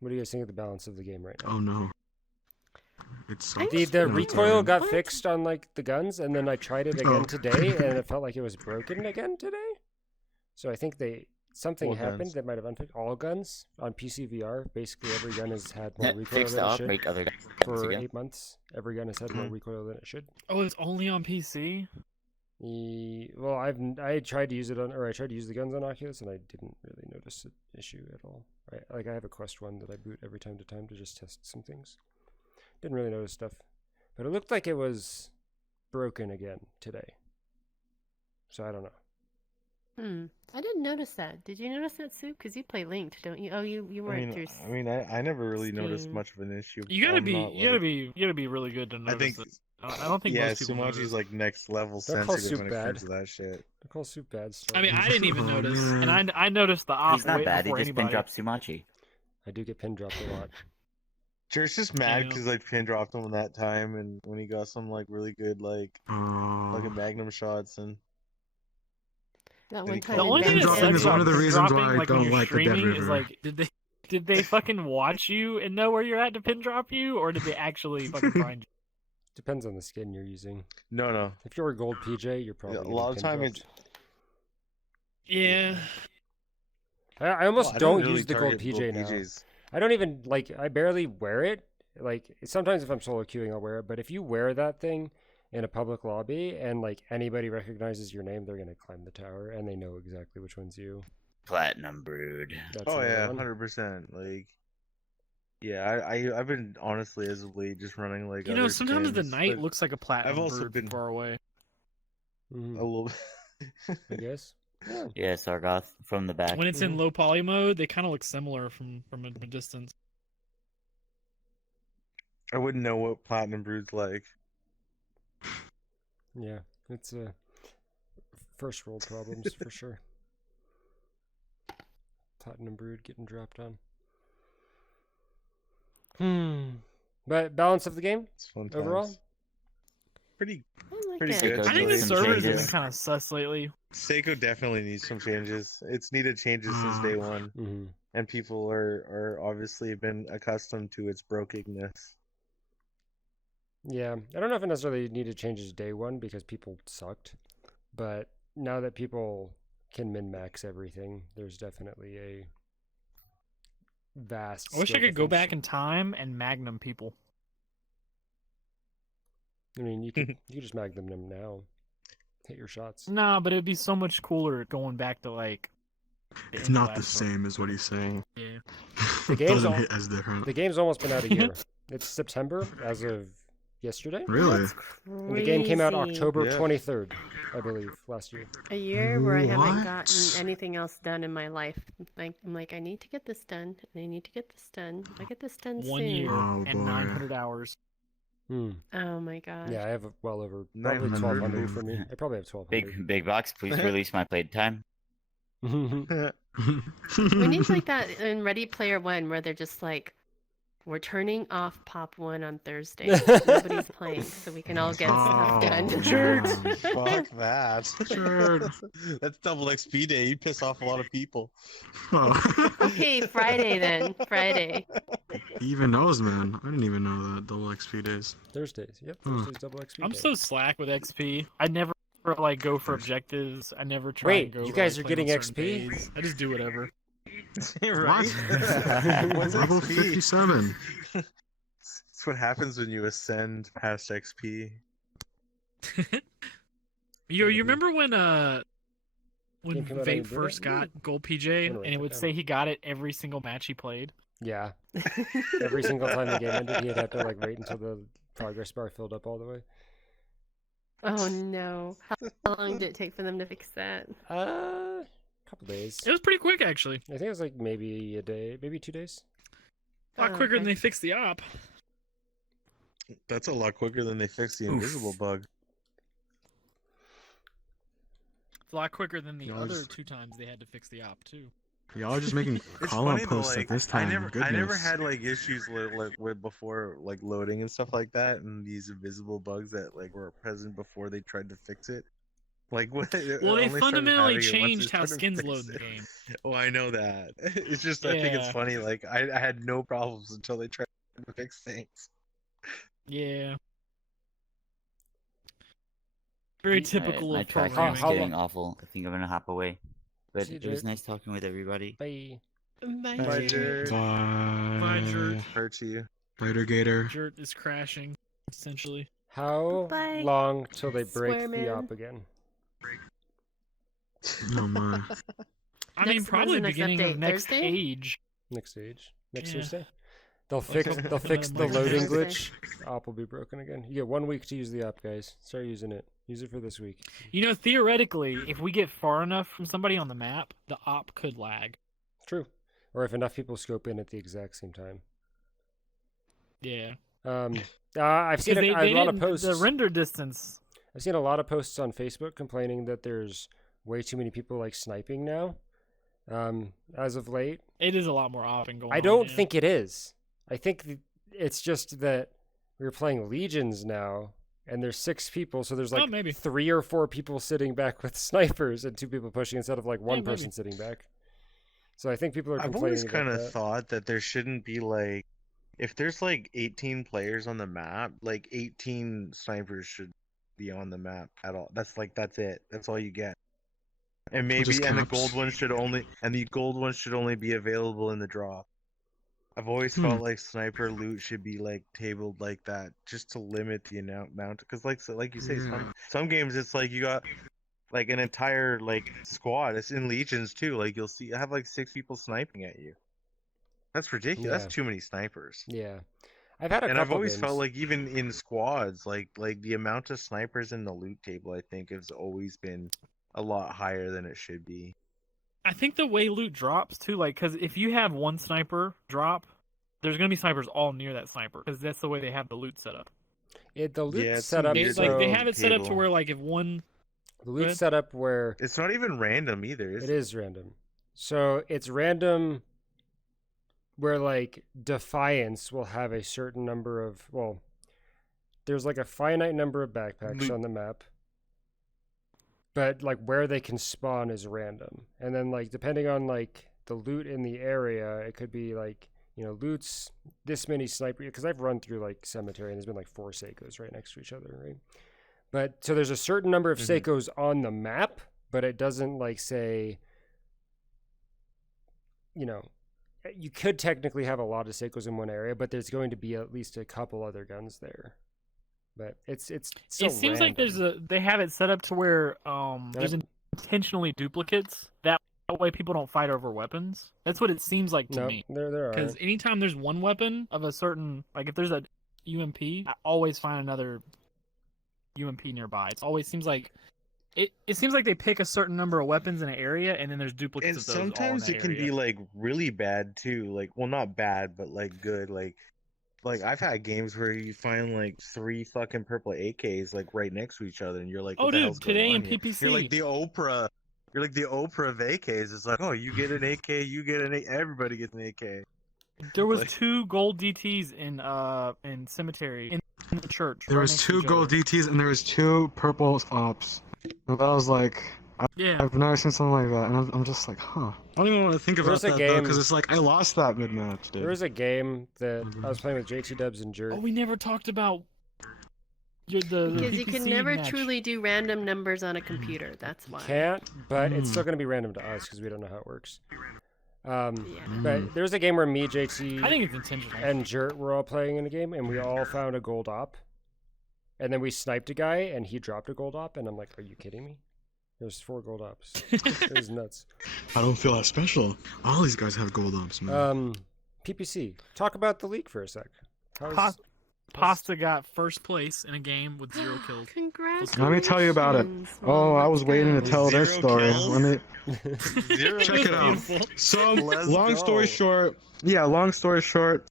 what do you guys think of the balance of the game right now? Oh no. It's I'm The so recoil weird. got What? fixed on like the guns, and then I tried it again Oh. today, and it felt like it was broken again today. So I think something What happened guns? that might have unfixed all guns on PC VR. Basically, every gun has had more recoil Fix than the it should outbreak other guns for again. 8 months. Every gun has had more recoil than it should. Oh, it's only on PC? Well, I tried to use it on, or I tried to use the guns on Oculus, and I didn't really notice an issue at all. I have a Quest 1 that I boot every time to just test some things. Didn't really notice stuff, but it looked like it was broken again today. So I don't know. I didn't notice that. Did you notice that, Sue? Because you play Linked, don't you? Oh, you weren't through. I never really noticed Steam. much of an issue. You gotta I'm be not, you gotta like- be you gotta be really good to I notice think. it. I don't think Yeah, most people Sumatchi's notice. like next level Don't call sensitive soup when it comes bad. to that shit. I call soup bad stuff. I mean, I didn't even Oh, notice, man. and I noticed the off He's not way bad. He before just pin anybody. dropped Sumatchi. I do get pin dropped a lot. Jerk's just mad Yeah. because I pin dropped him that time, and when he got some like really good like fucking magnum shots, and That Did one he time. call The only it thing pin that dropping sucks is one about of the pin reasons dropping, why I like, when don't you're like the Dead streaming, is River. like, did they fucking watch you and know where you're at to pin drop you, or did they actually fucking find you? Depends on the skin you're using. no. If you're a gold PJ, you're probably A getting lot of pin time dropped. Yeah. I almost Well, I don't really use the gold target PJ now. PJs. I don't even I barely wear it. Like sometimes if I'm solo queuing, I'll wear it. But if you wear that thing in a public lobby and like anybody recognizes your name, they're gonna climb the tower and they know exactly which one's you. Platinum Brood. That's Oh another yeah, one. 100%. Like, yeah, I've been honestly as of late just running like. You know, other sometimes the skins, night but looks like a platinum also bird been- from far away. Mhm, a little. I guess. Yeah. Yeah, Sargoth from the back. When it's in low poly mode, they kind of look similar from a distance. I wouldn't know what platinum brood's like. Yeah. It's first world problems for sure. Platinum Brood getting dropped on. But balance of the game It's fun overall? times. Pretty. I like Pretty it. good. I think the Some servers have been changes. kind of sus lately. Seiko definitely needs some changes. It's needed changes since day one, Mm-hmm. and people are obviously been accustomed to its brokenness. Yeah, I don't know if it necessarily needed changes day one because people sucked, but now that people can min-max everything, there's definitely a vast. I wish I skill could go difference. back in time and magnum people. I mean, you could just magnum them now, hit your shots. Nah, but it'd be so much cooler going back to like. It's not the same as what he's saying. Yeah. The It game's doesn't all- hit as different. The game's almost been out a year. It's September as of yesterday. Really? That's And the game came out crazy. October Yeah. 23rd, I believe, last year. A year where I haven't What? gotten anything else done in my life. Like I'm like, I need to get this done, and I need to get this done. If I get this done 1 soon. year Oh, and boy. 900 hours. Hmm. Oh my gosh. Yeah, I have well over probably 900. 1,200 for me. I probably have 1,200. Big box, please release my playtime. We need like that in Ready Player One where they're just like, we're turning off Pop 1 on Thursday. Nobody's playing, so we can all get stuff done. Oh, Sure. man. Fuck that. Sure. That's double XP day. You piss off a lot of people. Oh. Okay, Friday then. Friday. He even knows, man. I didn't even know that double XP days. Thursdays. Yep, Hmm. Thursdays double XP. I'm day. so slack with XP. I never like go for objectives. I never try Wait, and go you for, guys like, are playing getting on certain XP? days. I just do whatever. Right? What's Level XP? 57. That's what happens when you ascend past XP. You remember when Game came out on Vape the first internet? got Gold PJ Wanna write and it that would down. say he got it every single match he played? Yeah. Every single time the game ended, he'd have to like wait until the progress bar filled up all the way. Oh no. How long did it take for them to fix that? Couple days. It was pretty quick actually. I think it was like maybe a day, maybe 2 days. A lot Oh, quicker than okay. they fixed the op. That's a lot quicker than they fixed the Oof. invisible bug. It's a lot quicker than the Yeah, I other just- 2 times they had to fix the op too. Y'all are just making It's call out funny though, posts like at this time. I never Goodness. had like issues like with before like loading and stuff like that, and these invisible bugs that like were present before they tried to fix it. Like what? Well, they fundamentally changed how skins load in the game. game. Oh, I know that. It's just I think it's Yeah. funny. Like I had no problems until they tried to fix things. Yeah. Very typical My of track programming. is How getting long- awful. I think I'm gonna hop away. But See you, it was Jake. nice talking with everybody. Bye. Bye. Bye, Jared. Bye, Jert. Hurt to you. Later, Gator. Jert is crashing, essentially. How Bye. long till they break Swear, the man. op again? Oh my. I Next- mean, when's probably the next beginning update? of next Thursday? age. Next stage. Next Yeah. Tuesday. They'll Let's fix. hope They'll fix the another loading Thursday. glitch. Op will be broken again. You get 1 week to use the op, guys. Start using it. Use it for this week. You know, theoretically, if we get far enough from somebody on the map, the op could lag. True. Or if enough people scope in at the exact same time. Yeah. I've seen Because a lot of posts. the render distance. I've seen a lot of posts on Facebook complaining that there's way too many people like sniping now. As of late, It is a lot more often going on. I don't yeah. think it is. I think it's just that we're playing legions now, and there's 6 people, so there's Oh, like maybe. 3 or 4 people sitting back with snipers and 2 people pushing instead of like one Yeah, person maybe. sitting back. So I think people are I've complaining always about kind of that. thought that there shouldn't be like, if there's like 18 players on the map, like 18 snipers should be on the map at all. That's it. That's all you get. And just maybe the caps. gold one should only be available in the draw. I've always Hmm. felt like sniper loot should be like tabled like that, just to limit the amount. Because like you say, Yeah. some games it's like you got like an entire like squad. It's in legions too. Like you'll see, I have like 6 people sniping at you. That's ridiculous. Yeah. That's too many snipers. Yeah, I've had a And couple I've always games. felt like even in squads, like the amount of snipers in the loot table, I think has always been a lot higher than it should be. I think the way loot drops too, like, because if you have one sniper drop, there's gonna be snipers all near that sniper, because that's the way they have the loot set up. The loot Yeah, it's setup. They, weird, So like they have it set up to table. where like if one, the loot ahead. setup where It's not even random either. Is it is random. So it's random where like Defiance will have a certain number of, well, there's like a finite number of backpacks Loot. on the map. But like where they can spawn is random. And then like depending on like the loot in the area, it could be like, you know, loot's this many sniper, because I've run through like cemetery and there's been like 4 Seikos right next to each other, right? But so there's a certain number of Mhm. Seikos on the map, but it doesn't like say, you know, you could technically have a lot of Seikos in one area, but there's going to be at least a couple other guns there. But it's so it seems like random. they have it set up to where there's intentionally duplicates. That way people don't fight over weapons. That's what it seems like to no, me. there are. Because anytime there's one weapon of a certain, like if there's a UMP, I always find another UMP nearby. It always seems like it seems like they pick a certain number of weapons in an area, and then there's duplicates And of those all in sometimes that it can area. be like really bad too. Like, well, not bad, but like good. Like I've had games where you find like 3 fucking purple AKs like right next to each other, and you're like, Oh, what the dude, hell's going today on in here? PPC. You're like the Oprah. You're like the Oprah of AKs. It's like, oh, you get an AK, you get an AK, everybody gets an AK. There was Like- 2 gold DTs in cemetery in the church. There right was next to 2 each gold other. DTs and there was 2 purple ops. And I was like, Yeah. I've never seen something like that, and I'm just like, huh. I don't even want to think about There's a that though, game- because it's like I lost that mid match, dude. There was a game that I was playing with JT Dubs and Jert. Oh, we never talked about the Because you can PPC never match. truly do random numbers on a computer. That's You why. can't, but it's still going to be random to us because we don't know how it works. Yeah. But there was a game where me, JT, I think it's intentional. and Jert were all playing in a game, and we all found a gold op. And then we sniped a guy, and he dropped a gold op, and I'm like, are you kidding me? There's 4 gold ops. It was nuts. I don't feel that special. All these guys have gold ops, man. PPC. Talk about the league for a sec. Pasta got first place in a game with 0 kills. Congratulations. Let me tell you about it. Oh, I was waiting to tell their 0 story. kills? Let me Zero check it out. Beautiful. So, Let's long story go. short,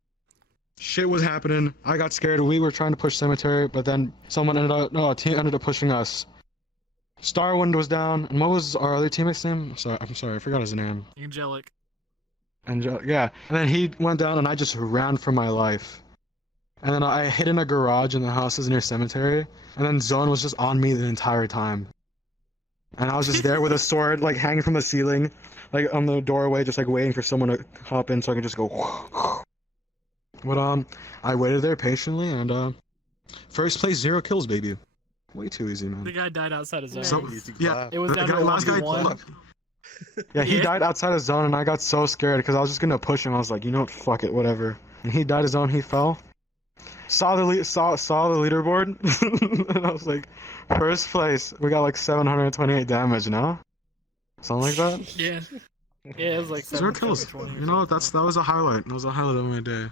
shit was happening. I got scared. We were trying to push cemetery, but then a team ended up pushing us. Starwind was down, and what was our other teammate's name? I'm sorry, I forgot his name. Angelic. And yeah, and then he went down, and I just ran for my life. And then I hid in a garage in the houses near cemetery, and then Zone was just on me the entire time. And I was just there with a sword, like hanging from the ceiling, like on the doorway, just like waiting for someone to hop in so I can just go. But I waited there patiently, and first place, 0 kills, baby. Way too easy, The man. guy died outside his zone. So Easy yeah, clap. It was down to the last guy. 1v1. Yeah, he Yeah. died outside his zone, and I got so scared because I was just gonna push him. I was like, you know what, fuck it, whatever. And he died his zone. He fell. Saw the leaderboard, and I was like, first place. We got like 728 damage now. Something like that. Yeah. Yeah, it was like 0 kills. 720 or You know, something. that was a highlight. That was a highlight of my day.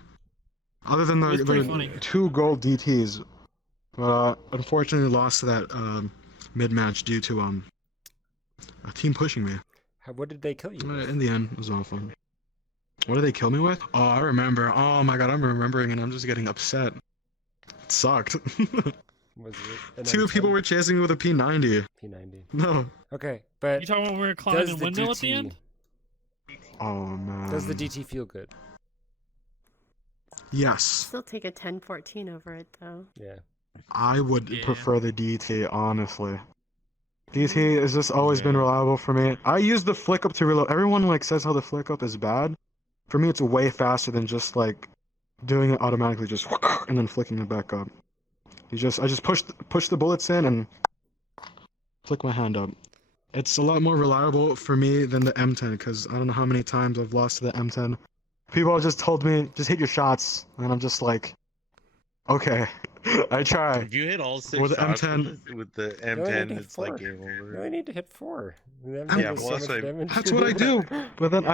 Other than It was pretty funny. the 2 gold DTs, but unfortunately lost to that mid match due to a team pushing me. What did they kill you with? In the end, it was all fun. What did they kill me with? Oh, I remember. Oh my god, I'm remembering, and I'm just getting upset. It sucked. Was it an 2 people M10? were chasing me with a P90. P90. No. Okay, but You talking about when we were climbing does the the windmill at the DT end? Oh man. does the DT feel good? Yes. Still take a 10-14 over it though. Yeah. I would Yeah. prefer the DT, honestly. DT has just always been reliable for me. I use the flick up to reload. Everyone like says how the flick up is bad. For me, it's way faster than just like doing it automatically, just and then flicking it back up. I just push the bullets in and flick my hand up. It's a lot more reliable for me than the M10 because I don't know how many times I've lost to the M10. People just told me just hit your shots, and I'm just like, okay, I try. If you hit all 6 With the shots M10 with the only need M10, to it's like hit game You over. only need to hit 4. The Yeah, M10 does well, so that's much what I- damage. That's what I do. But then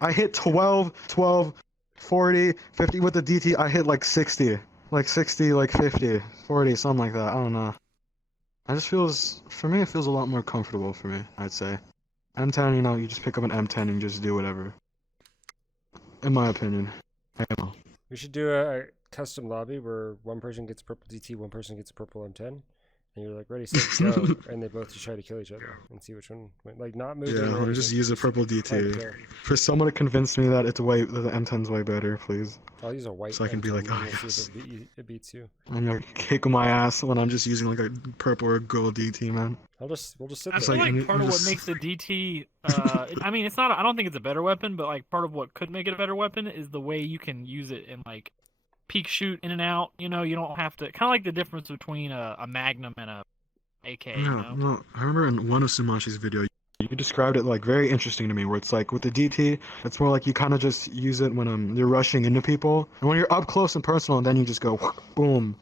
I hit 12, 40, 50 with the DT. I hit like 60, like 50, 40, something like that. I don't know. I just for me, it feels a lot more comfortable for me, I'd say. M10, you know, you just pick up an M10 and just do whatever. In my opinion. I don't know. We should do a custom lobby where one person gets purple DT, one person gets a purple M10, and you're like, ready, set, go, and they both just try to kill each other and see which one, like not moving. Yeah, or let me anything. just use a purple Try to DT. kill. For someone to convince me that that the M10's way better, please. I'll use a white. So I can be M10 like, and oh, we'll see yes. if it beats you. And you're kicking my ass when I'm just using like a purple or gold DT, man. We'll just sit I there. feel like- like part of what just- makes the DT, I mean, it's not. I don't think it's a better weapon, but like part of what could make it a better weapon is the way you can use it in like peek shoot in and out. You know, you don't have to. Kind of like the difference between a Magnum and a AK. You Yeah, know? no, I remember in one of Sumatchi's video, you described it like very interesting to me, where it's like with the DT, it's more like you kind of just use it when you're rushing into people, and when you're up close and personal, and then you just go boom.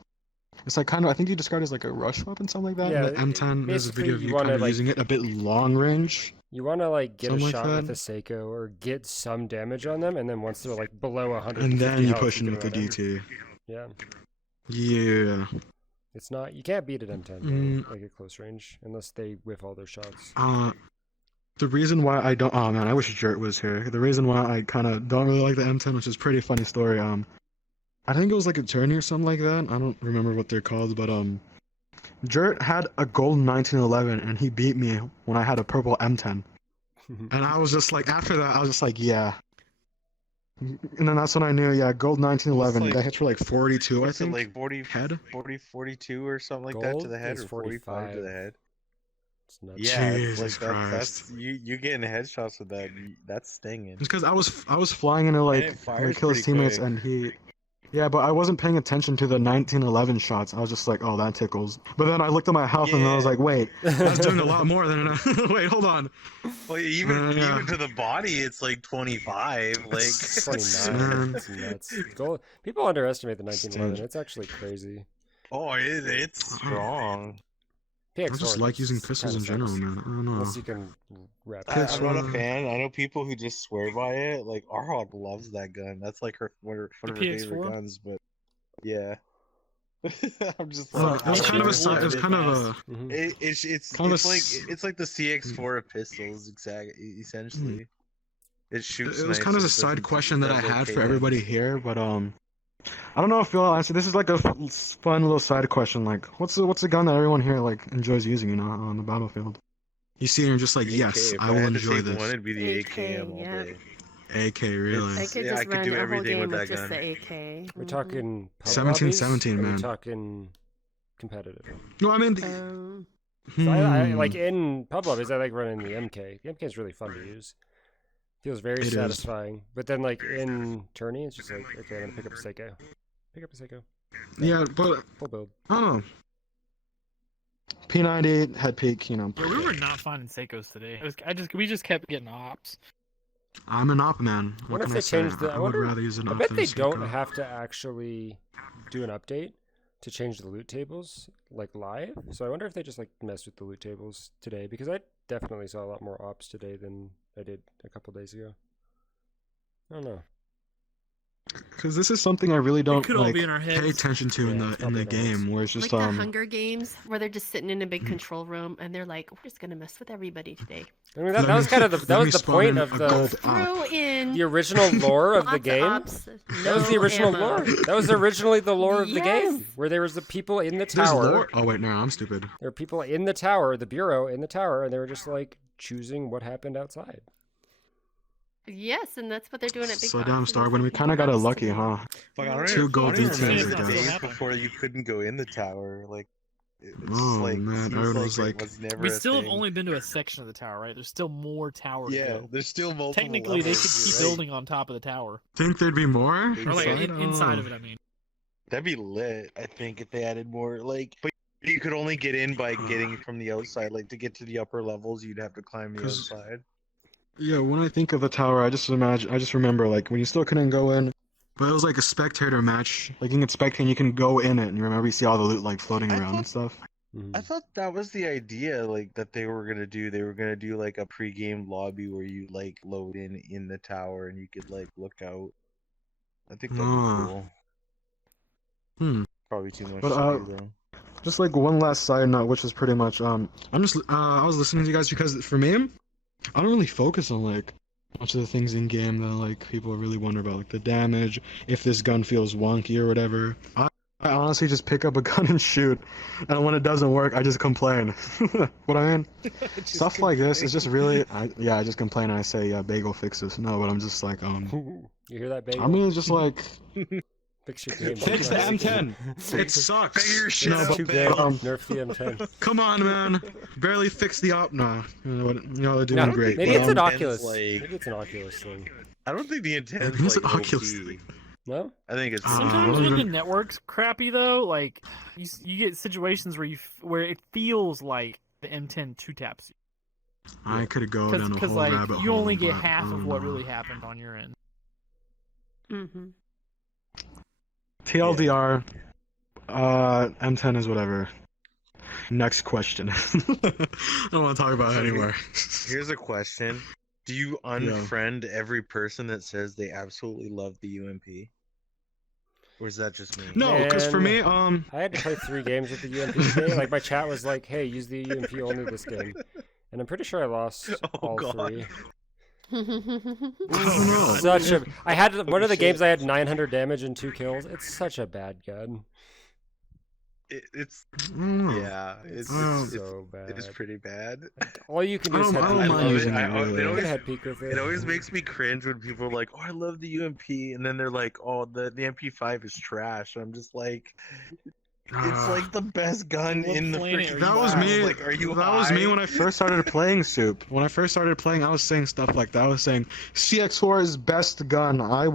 It's like kind of, I think you described it as like a rush weapon, something like that. Yeah, And the M10, there's a basically video of you you wanna, kind of like- using it a bit long range. You want to like get a Something like shot with that. a Seiko or get some damage on them, and then once they're like below 100, And then you health, push in can with the run in. DT. Yeah. Yeah. It's not. You can't beat it M10 Mm. like at close range unless they whiff all their shots. The reason why I don't, oh man, I wish Jert was here. The reason why I kind of don't really like the M10, which is a pretty funny story. I think it was like a tourney or something like that. I don't remember what they're called, but Jert had a gold 1911 and he beat me when I had a purple M10. And I was just like, after that, I was just like, yeah. And then that's when I knew, yeah, gold 1911. It's That like- hits for like 42, I What's it, think. like 40, Head? 42 or something like that to Gold the head, is or 45 to the 45. head. It's nuts. Yeah, it's Jesus like Christ. that's you getting headshots with that. That's stinging. It's because I was flying into like it fires kill his pretty teammates quick. and he, yeah, but I wasn't paying attention to the 1911 shots. I was just like, oh, that tickles. But then I looked at my health and I was Yeah. like, wait, that's doing a lot more than wait, hold on. Well, even Yeah. even to the body, it's like 25. Like 29. Man. It's nuts. Gold. People underestimate the 1911. Stingy. It's actually crazy. oh, it's strong. I PX4 just like is using pistols in kinda general, sucks. man. I don't know. Unless you can wrap it. Pix I'm not a one. fan. I know people who just swear by it. Like Arhawk loves that gun. That's like one of her favorite PX4? guns. But yeah, I'm just Oh, like it was I kind of don't a side. It was kind of a. Mhm. It's kind of a it's like s- it's like the CX4 of pistols, exactly. Essentially, it shoots. It was nice, kind of it a side doesn't- question it that I does had okay for everybody damage. here, but I don't know if you'll answer. This is like a fun little side question. Like, what's the gun that everyone here like enjoys using, you know, on the battlefield? You see it and you're just like, The yes, AK. If I will had to enjoy take this. one, it'd be the AK, AKM all yeah. day. AK, really? I could Yeah, just I could run do a whole everything game with with that just gun. the AK. We're Mhm. talking pub 17-17, lobbies, or man. We're talking competitive. No, I mean, So I hmm, like in pub lobbies. I like running the MK. The MK is really fun to use. Feels very It is. satisfying. But then like in tourney, it's just like, okay, I'm gonna pick up a Seiko. Pick up a Seiko. yeah, but Full build. I don't know. P90 head peak, you know. Yeah, we were not finding Seikos today. We just kept getting ops. I'm an op man. I What wonder can if I they say? changed the. I would rather use an I op bet than they a don't Seiko. have to actually do an update to change the loot tables like live. So I wonder if they just like messed with the loot tables today, because I definitely saw a lot more ops today than I did a couple days ago. I don't know. Because this is something I really don't could all like be in our pay heads. attention to Yeah, in it's the probably in our heads. game, where it's Like just the Hunger Games, where they're just sitting in a big Mm. control room and they're like, "We're just gonna mess with everybody today." I mean, Let that was me- kind of the let that me was the spawn point in of a the gold Throw in the original lore of the lots of game. ops, That was the no original ammo. lore. That was originally the lore of the Yes. game, where there was the people in the There's tower. lore. Oh wait, no, I'm stupid. There were people in the tower, the bureau in the tower, and they were just like choosing what happened outside. Yes, and that's what they're doing at Big So Box. damn, There's Star. When we people kind of got it ops lucky, today. huh? Like, I don't Two even- gold I don't even D10s, remember I the guess. days before you couldn't go in the tower. Like, it's just Oh, like man, seems everyone like was it like- was never We a still have thing. only been to a section of the tower, right? There's still more tower to Yeah, go. there's still multiple. Technically, they levels, could keep you're right. building on top of the tower, Think there'd be more? or like Inside? inside of it. I mean, That'd be lit. I think if they added more, like, but you could only get in by getting from the outside. Like to get to the upper levels, you'd have to climb the 'Cause- outside. Yeah, when I think of the tower, I just remember like when you still couldn't go in, but it was like a spectator match. Like you can spectate and you can go in it, and you remember you see all the loot like floating I around and thought- stuff. Mhm. I thought that was the idea, like that they were gonna do. They were gonna do like a pre-game lobby where you like load in the tower and you could like look out. I think that'd Ah. be cool. Probably too much But, to do though. Just like one last side note, which is pretty much I was listening to you guys because for me, I don't really focus on like much of the things in game that like people really wonder about, like the damage, if this gun feels wonky or whatever. I honestly just pick up a gun and shoot, and when it doesn't work, I just complain. What I mean, stuff like this is just really, I just complain and I say, yeah, bagel fix this. No, but I'm just like, You hear that, bagel? I mean, it's just like, Fix your game. fix the M10. It sucks. Figure your shit No, out, but, Too bagel. bad. Nerf the M10. Come on, man. Barely fixed the op. Nah, you know what? You know they're doing No, great. maybe but, it's an Intense, Oculus. like- Maybe it's an Oculus thing. I don't think the intent It's is an like Oculus OP. thing. No? I think it's I sometimes don't when the even- network's crappy though, like you get situations where it feels like the M10 two taps you, I could go down a because whole like rabbit hole. you only get but, half of what really happened on your end. Mm-hmm. TLDR, M10 is whatever. Next question. I don't want to talk about it anymore. Here's a question: do you unfriend every person that says they absolutely love the UMP? Or is that just me? No, because for me, I had to play 3 games with the UMP today. Like my chat was like, "Hey, use the UMP only this game," and I'm pretty sure I lost all 3. I don't know. I had one of the games I had 900 damage and 2 kills. It's such a bad gun. It's Mm. yeah, it's So bad. it is pretty bad. All you can do is I head don't peek. mind using it, I- really. it You can always- head peek with it. It always makes me cringe when people are like, "Oh, I love the UMP," and then they're like, "Oh, the MP5 is trash." I'm just like, it's like the best gun What in the planet freaking are you That was Wow. me. Like, are you That was me high? when I first started playing Soup. When I first started playing, I was saying stuff like that. I was saying CX4 is best gun. I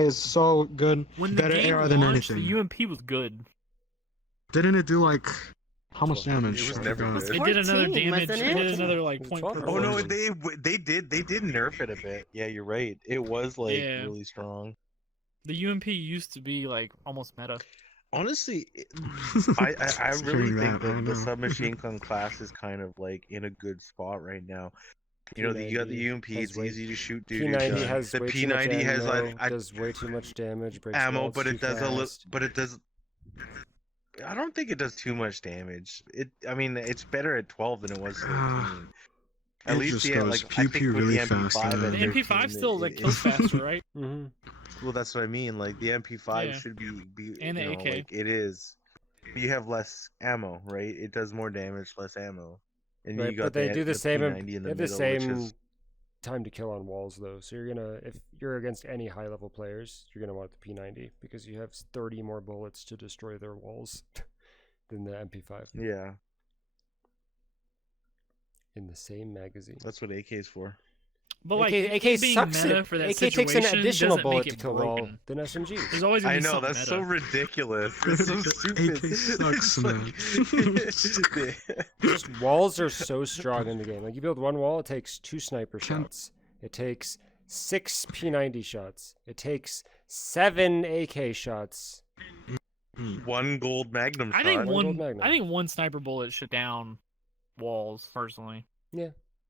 is so good. When the Better game AR than launched, anything. the UMP was good. Didn't it do like how much damage? It was I never forgot. good. It did another 14, damage. wasn't It it? did another like It was point 12 per or Oh no, bullet. they did nerf it a bit. Yeah, you're right. It was like Yeah. really strong. The UMP used to be like almost meta. Honestly, I really Hearing think that, I that the know. submachine gun class is kind of like in a good spot right now. You know, you got the P90 UMP. has It's way- easy to shoot dude. P90 has the way too much P90 has ammo, like does way too much damage, breaks ammo, walls but too it does a little. fast. But it does. I don't think it does too much damage. I mean, it's better at 12 than it was 13. At It least just yeah, goes like I pew think pew with really the MP5 fast, and The and- MP5 still like kills it- faster, right? Hmm Well, that's what I mean. Like the MP5 Yeah. should be And the you know, AK. like it is. You have less ammo, right? It does more damage, less ammo. And Right, you got but they do the same. P90 in They the have the middle, same which is time to kill on walls though. So you're gonna, if you're against any high level players, you're gonna want the P90 because you have 30 more bullets to destroy their walls than the MP5 yeah. in the same magazine. That's what AK is for. But like AK it being sucks meta it. for that AK takes an situation additional doesn't bullet make to it kill wall broken. than SMG. There's always gonna I be know something that's meta. so ridiculous. It's so stupid. AK sucks, man. Just walls are so strong in the game. Like you build one wall, it takes 2 sniper Can- shots. It takes 6 P90 shots. It takes 7 AK shots. One gold magnum shot. I think One gold one. magnum. I think one sniper bullet should down walls personally.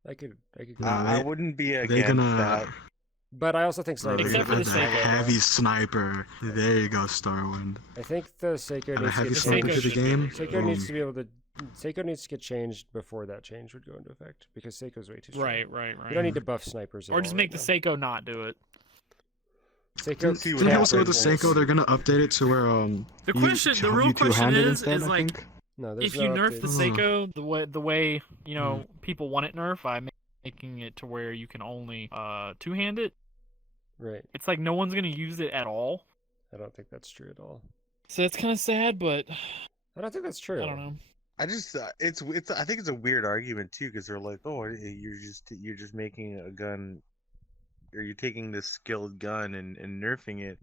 I could go. I wouldn't be They're against gonna. that. But I also think snipers. Except for the That Seiko. heavy sniper. There you go, Starwind. I think the Seiko Add a needs to heavy get sniper changed. to the game. Seiko needs to be able to. Seiko needs to get changed before that change would go into effect because Seiko's way too strong. Right. You don't need to buff snipers. at Or just all make right the Seiko not do it. now. Seiko. See what Didn't also with the happens. Seiko, they're gonna update it to where The you question, the have real you question two-handed is instead, I like, think. No, there's if you no nerf the updates. Seiko the way you know people want it nerfed by making it to where you can only two-hand it, Right. it's like no one's gonna use it at all. I don't think that's true at all. So that's kind of sad, but I don't think that's true. I don't know. I just it's I think it's a weird argument too because they're like, oh, you're just making a gun, or you're taking this skilled gun and nerfing it.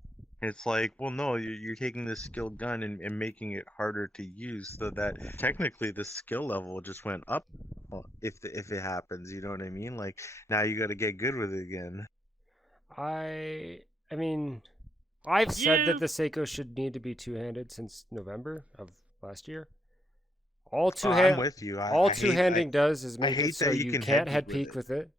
And it's like, well, no, you're taking this skilled gun and making it harder to use, so that technically the skill level just went up. If it happens, you know what I mean? Like now you got to get good with it again. I mean, I've said Yeah. that the Seiko should need to be two-handed since November of last year. All I'm two-hand, with you. all I hate- two-handing does is make hate it so that you you can can't head head peek peek with with it,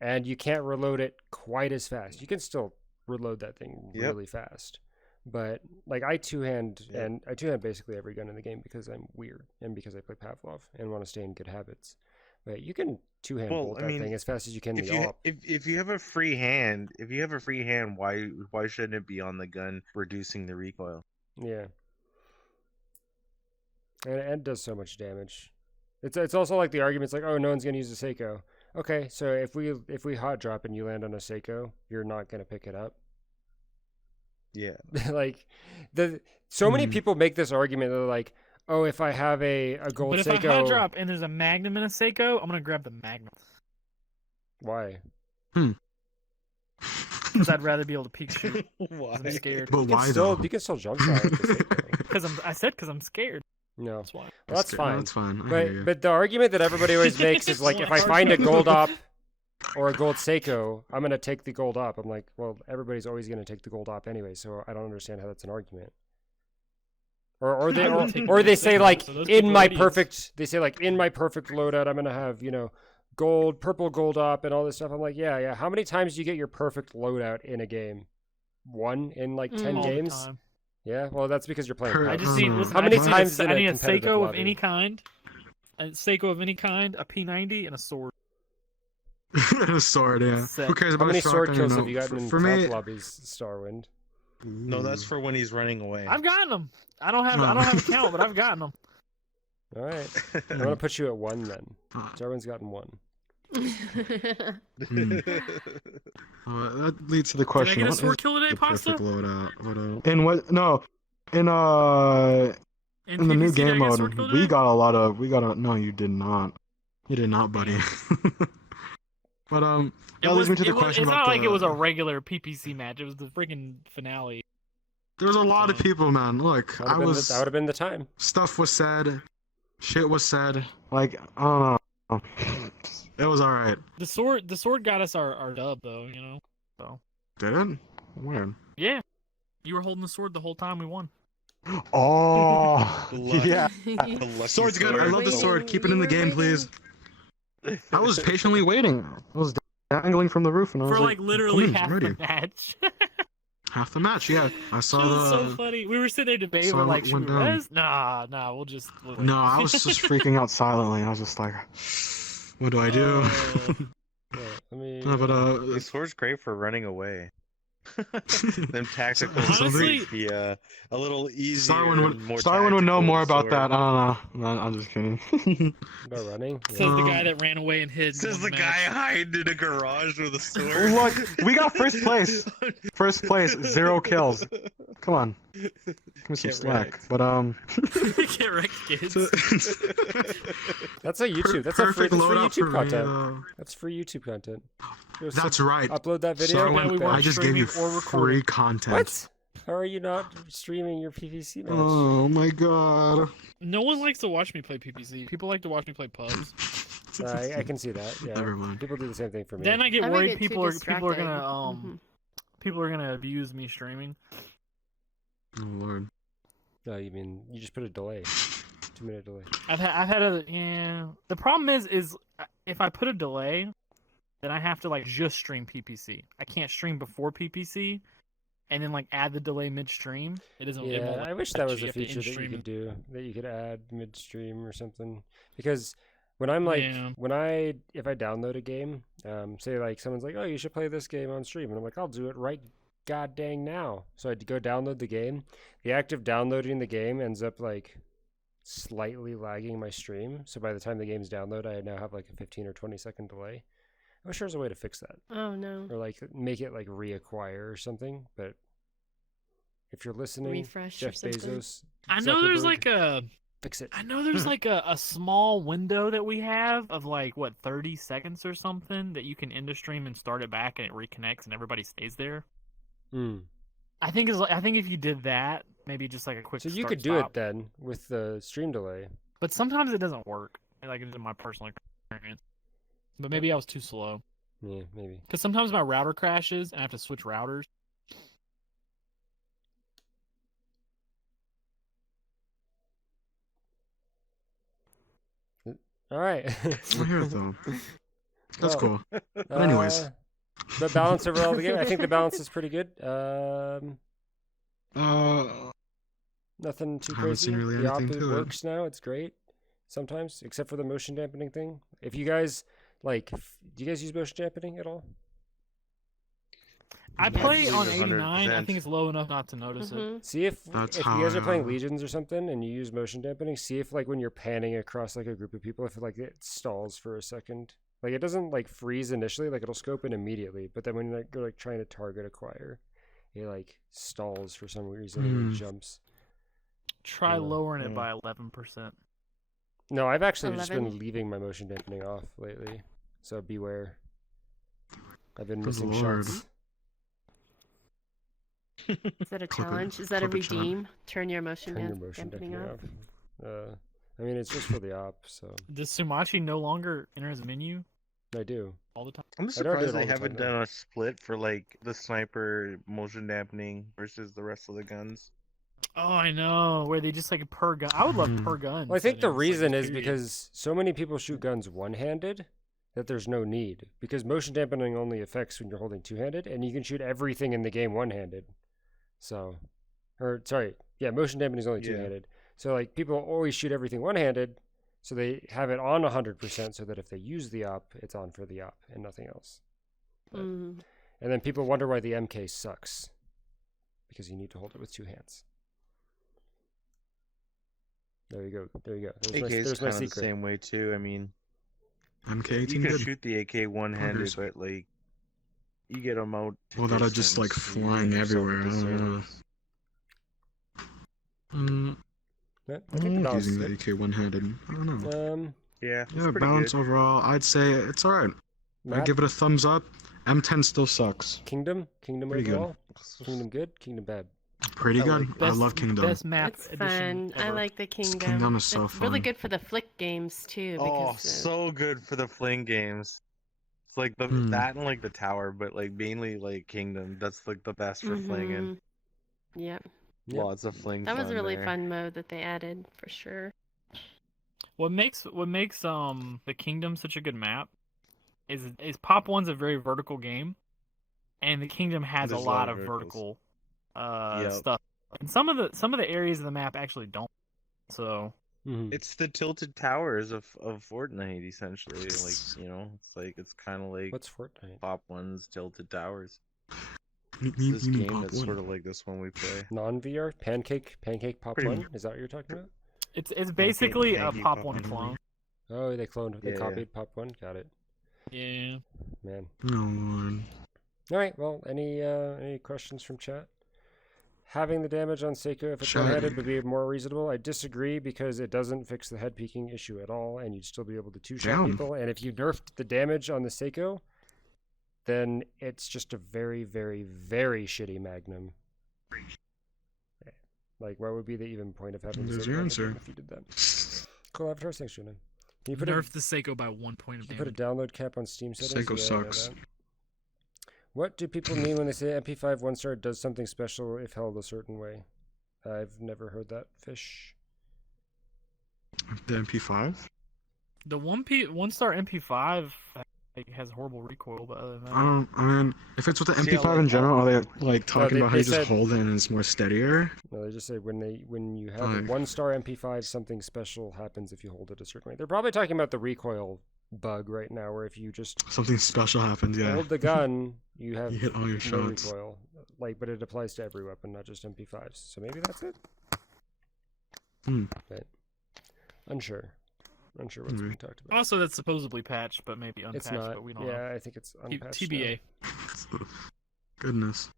and you can't reload it quite as fast. You can still reload that thing Yep. really fast, but like I two-hand Yep. and I two-hand basically every gun in the game because I'm weird and because I play Pavlov and want to stay in good habits. But you can two-hand Well, bolt I that mean, thing as fast as you can in if the you op. if you have a free hand, why shouldn't it be on the gun reducing the recoil? Yeah. And it does so much damage. It's also like the argument's like, oh, no one's gonna use a Seiko. Okay, so if we hot drop and you land on a Seiko, you're not gonna pick it up. Yeah. Like so many Hmm. people make this argument. They're like, oh, if I have a gold But if Seiko, I hot drop and there's a Magnum in a Seiko, I'm gonna grab the Magnum why? because I'd rather be able to peek shoot. 'cause Why? I'm scared. But why though? You can still jump shot with the Seiko. Because I'm scared. No, That's why. well, that's fine. That's fine. I hear you. But the argument that everybody always makes is like, if I find a gold op or a gold Seiko, I'm gonna take the gold op. I'm like, well, everybody's always gonna take the gold op anyway, so I don't understand how that's an argument. Or they I would take or the they gold say Seiko, like so those in people my are idiots. perfect in my perfect loadout I'm gonna have gold, purple gold op and all this stuff. I'm like, yeah. How many times do you get your perfect loadout in a game? 1 in like 10 All the games? time. Yeah, well, that's because you're playing. Per- I pubs. just need. Uh, Listen, How many I just need times a, in I a need a competitive Seiko of lobby? any kind, a Seiko of any kind, a P90, and a sword. a sword, yeah. Set. Who cares How about many a sword shotgun? kills You have know? you gotten in For comp me, lobbies, Starwind? No, that's for when he's running away. I've gotten them. I don't have a count, but I've gotten them. All right, I'm gonna put you at 1 then. Uh, Starwind's gotten 1. that leads to the question. Did I get a what sword is kill today, the Pasta? perfect loadout? In what? No, in in the new PvC, did I game get a mode, sword kill we today? got a lot of. No, you did not. You did not, buddy. But that leads me to the question It's about not like it was a the. regular PPC match. It was the freaking finale. There was a lot of people, man. Look, That I would was. have been the time. Stuff was said. Shit was said. Like I don't know. It was all right. The sword got us our dub though, you know. So Did it? Weird. yeah, you were holding the sword the whole time we won. Oh, Luck. yeah. The lucky Sword's good. I love the sword. Keep it in the game, please. I was patiently waiting. I was dangling from the roof, and I was For like, like literally "Come in, half ready." the match. Half the match, yeah. I saw It was so the. funny. We were sitting there debating. saw We're what like, should went we down. res? Nah, we'll wait. No, I was just freaking out silently. I was just like, "What do I do?" Yeah, let me. No, but The sword's great for running away. Them tactical Honestly- streets be a little easier. Starwin would know more about that. I don't know. No, I'm just kidding. About running? Says the guy that ran away and hid. Says won the match. guy hiding in a garage with a sword. Look, we got first place. First place, 0 kills. Come on, give me some Get slack. wrecked. But Get wrecked, kids. That's a YouTube. That's a free, perfect that's free loadout for YouTube me, content. though. That's free YouTube content. Go That's right. Upload that video. Starwin, Yeah, we weren't I just gave you streaming or free recording. content. What? How are you not streaming your PVC match? Oh my god. No one likes to watch me play PPC. People like to watch me play pubs. I can see that. Yeah. Never mind. People do the same thing for me. Then I get I would worried get too people are distracted. gonna Mhm. people are gonna abuse me streaming. Oh lord. No, you mean you just put a delay. 2-minute delay. I've had a yeah. The problem is if I put a delay, then I have to like just stream PPC. I can't stream before PPC, and then like add the delay midstream. It doesn't. it won't Yeah, let I wish you. that was You a have to feature that you in-stream could do, that you could add midstream or something. Because when I'm like, Yeah. if I download a game, say like someone's like, oh, you should play this game on stream, and I'm like, I'll do it right god dang now. So I'd go download the game. The act of downloading the game ends up like slightly lagging my stream. So by the time the game's download, I now have like a 15 or 20-second delay. I wish there was a way to fix that, Oh no. or like make it like reacquire or something. But if you're listening, Refresh or Jeff something. Bezos, I know there's Zuckerberg, like a fix it. I know there's like a small window that we have of like what 30 seconds or something that you can end a stream and start it back and it reconnects and everybody stays there. Mm. I think if you did that, maybe just like a quick. So you start, could do it stop. then with the stream delay. But sometimes it doesn't work. Like it's in my personal experience. But maybe I was too slow. Yeah, maybe. Because sometimes my router crashes and I have to switch routers. All right. I'm here though. That's Well, cool. But anyways. The balance overall of the game, I think the balance is pretty good. Nothing too Haven't crazy. seen really The op anything to it. works now. It's great. Sometimes, except for the motion dampening thing. If you guys do you guys use motion dampening at all? I I play believe on 100%. 89. I think it's low enough not to notice it. Mhm. See if That's you guys are playing how- Legions or something and you use motion dampening, see if like when you're panning across like a group of people, if like it stalls for a second. Like it doesn't like freeze initially, like it'll scope in immediately, but then when you're like trying to target acquire, it like stalls for some reason and it jumps. Try Yeah. lowering it by 11%. No, I've actually just 11? been leaving my motion dampening off lately, so beware. I've been Good missing lord. shots. Is that a Clip it. challenge? Is that a Clip it, Chad. redeem? Turn your motion Turn your damp- motion dampening dampening off. off. I mean, it's just for the op, so Does Sumatchi no longer enter his menu I do. all the time? I'm I don't do surprised it they all the haven't time, though. done a split for like the sniper motion dampening versus the rest of the guns. Oh, I know. Where they just like per gun. I would love Mhm. per gun. Well, I think the settings, like, reason is period. because so many people shoot guns one-handed that there's no need. Because motion dampening only affects when you're holding two-handed, and you can shoot everything in the game one-handed. So, Or sorry, yeah, motion dampening is only Yeah. two-handed. So like people always shoot everything one-handed, so they have it on 100%, so that if they use the op, it's on for the op and nothing else. Mm. And then people wonder why the MK sucks, because you need to hold it with two hands. There you go. There you go. AK is There's my kind of the secret. same way too. I mean, MK18 you can good. shoot the AK one-handed, Poggers. but like, you get them out. To Well, that are just like distance, you're flying doing yourself a everywhere. I don't know. disservice. Yeah, I I think the like balance is using the good. AK one-handed. I don't know. Yeah, it's Yeah, pretty balance good. overall, I'd say it's alright. I'd Matt, give it a thumbs up. M10 still sucks. Kingdom Pretty good. overall. Kingdom good. Kingdom bad. Pretty I good. like I love Kingdom. Best map It's edition fun. I ever. like the Kingdom. Kingdom is so it's really fun. good for the flick games too. Oh, Because so good for the fling games. It's like the Hmm. that and like the tower, but like mainly like Kingdom. That's like the best for flinging. Yep. Yep. Lots of fling. That was a fun really there. fun mode that they added for sure. What makes the Kingdom such a good map is Pop 1's a very vertical game, and the Kingdom has There's a a lot lot of of verticals. vertical Yep. stuff. And some of the areas of the map actually don't. So Mhm. It's the tilted towers of Fortnite essentially. Like, you know, it's kind of like What's Fortnite? Pop 1's tilted towers. You It's this mean game Pop that's 1. sort of like this one we play. Non-VR? Pancake Pop Pretty 1? Is that what you're talking about? it's basically a Pancake Pop Pop 1 1. clone. Oh, they cloned. They Yeah. copied Pop 1. Got it. Yeah. Man. No, Lord. All right. Well, any questions from chat? Having the damage on Seiko if it's Sure. one-handed would be more reasonable. I disagree because it doesn't fix the head peeking issue at all, and you'd still be able to two-shot Damn. people. And if you nerfed the damage on the Seiko, then it's just a very, very, very shitty Magnum. Like, what would be the even point of having the There's Seiko your on the gun answer. if you did that? Cool Avatar, thanks, Julian. Can you put Nerf the Seiko by 1 point of Can you put a damage. download cap on Steam settings? Seiko Yeah, I know sucks. that. What do people mean when they say MP5 1-star does something special if held a certain way? I've never heard that fish. The MP5? The 1-star MP5 has horrible recoil, but other than that, I mean, if it's with the See, I MP5 like in general, are they like talking they- about how they you just said- hold it and it's more steadier? No, they just say when you have a Like- 1-star MP5, something special happens if you hold it a certain way. They're probably talking about the recoil bug right now, where if you just Something special happens, yeah. hold the gun, you have You hit all your no shots. recoil. Like, but it applies to every weapon, not just MP5s. So maybe that's it. Hmm. But unsure what's being talked about. also that's supposedly patched, but maybe unpatched. It's not. But we don't Yeah, know. I think it's unpatched. TBA. Goodness.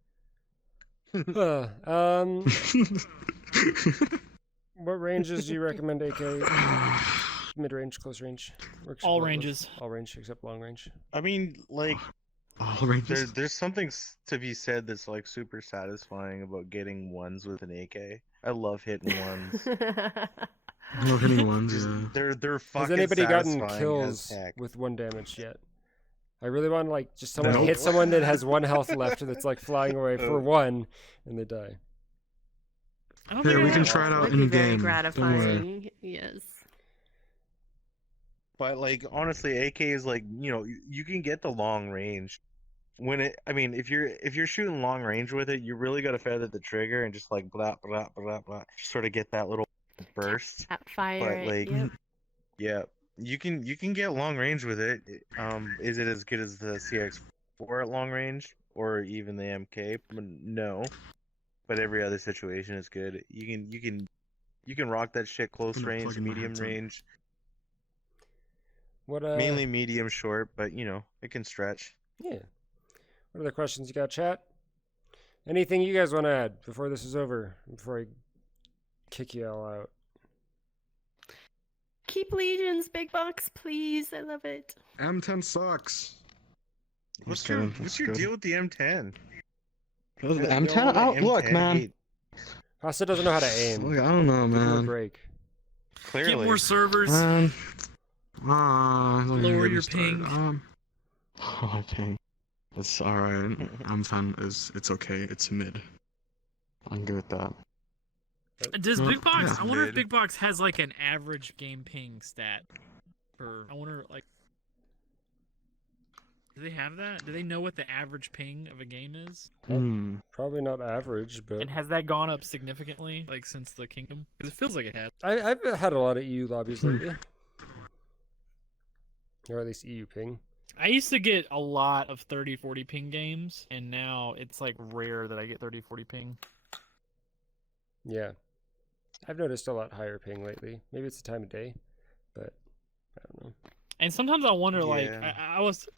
now. What ranges do you recommend AK? Mid-range, close range? Works All well with ranges. All range except long range. I mean, like, All ranges. there's something to be said that's like super satisfying about getting ones with an AK. I love hitting ones. I love hitting ones, Just- yeah. They're fucking Has anybody gotten satisfying kills as heck. with 1 damage yet? I really want to like just someone Nope. hit someone that has 1 health left that's like flying away for 1 and they die. I don't Here, think we I can have try it all. out Would be in very game. gratifying. Yes. But like honestly, AK is like, you know, you can get the long range. I mean, if you're shooting long range with it, you really got to feather the trigger and just like blah blah blah blah, sort of get that little burst. Tap fire. But like, Yep. yeah, you can get long range with it. Is it as good as the CX4 at long range or even the MK? No, but every other situation is good. You can rock that shit close I'm gonna range, plug in my medium headset. range, What mainly medium short, but you know it can stretch. Yeah. What other questions you got, chat? Anything you guys want to add before this is over? Before I kick you all out? Keep Legions, big box, please. I love it. M10 sucks. What's Just your kidding, what's it's your good. deal with the M10? The You know M10? what, Oh, an look, M10 man. hate- Hasa doesn't know how to aim. Look, I don't know, Give him a man. break. Clearly. Get more servers. Don't even Lower get me your started. ping. My ping. It's alright. M10 it's okay. It's mid. I'm good with that. Does Well, Big Box? yeah. I wonder if Mid. Big Box has like an average game ping stat. I wonder, like, Do they have that? Do they know what the average ping of a game is? Hmm. Probably not average, but And has that gone up significantly, like since the kingdom? Because it feels like it has. I've had a lot of EU lobbies lately, or at least EU ping. I used to get a lot of 30, 40 ping games, and now it's like rare that I get 30, 40 ping. Yeah, I've noticed a lot higher ping lately. Maybe it's the time of day, but I don't know. And sometimes I wonder, like, Yeah. I was.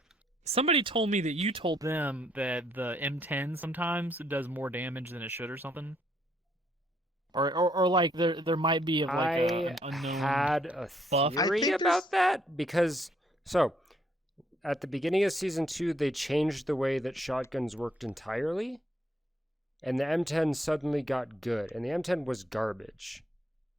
Somebody told me that you told them that the M10 sometimes does more damage than it should, or something. Or like there might be like an unknown. Had a buff. I theory think about that because at the beginning of season 2 they changed the way that shotguns worked entirely, and the M10 suddenly got good, and the M10 was garbage.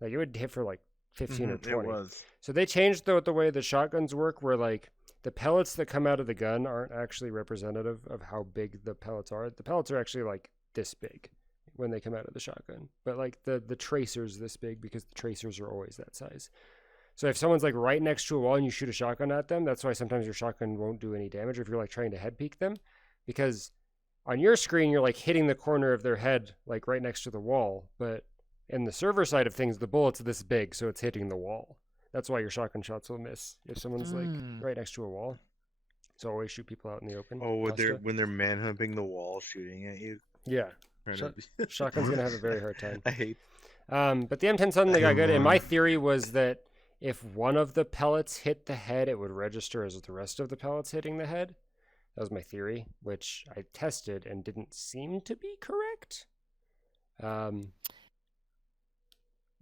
Like it would hit for like 15 or 20. It was. So they changed the way the shotguns work, where like the pellets that come out of the gun aren't actually representative of how big the pellets are. The pellets are actually like this big when they come out of the shotgun, but like the tracer's this big because the tracers are always that size. So if someone's like right next to a wall and you shoot a shotgun at them, that's why sometimes your shotgun won't do any damage if you're like trying to head peek them, because on your screen you're like hitting the corner of their head like right next to the wall, but in the server side of things the bullet's this big, so it's hitting the wall. That's why your shotgun shots will miss if someone's like right next to a wall. So always shoot people out in the open. Oh, Costa. when they're manhumping the wall, shooting at you. Yeah. Trying Shot- to- Shotgun's gonna have a very hard time. I hate. But the M10 suddenly got good, and my theory was that if one of the pellets hit the head, it would register as the rest of the pellets hitting the head. That was my theory, which I tested and didn't seem to be correct.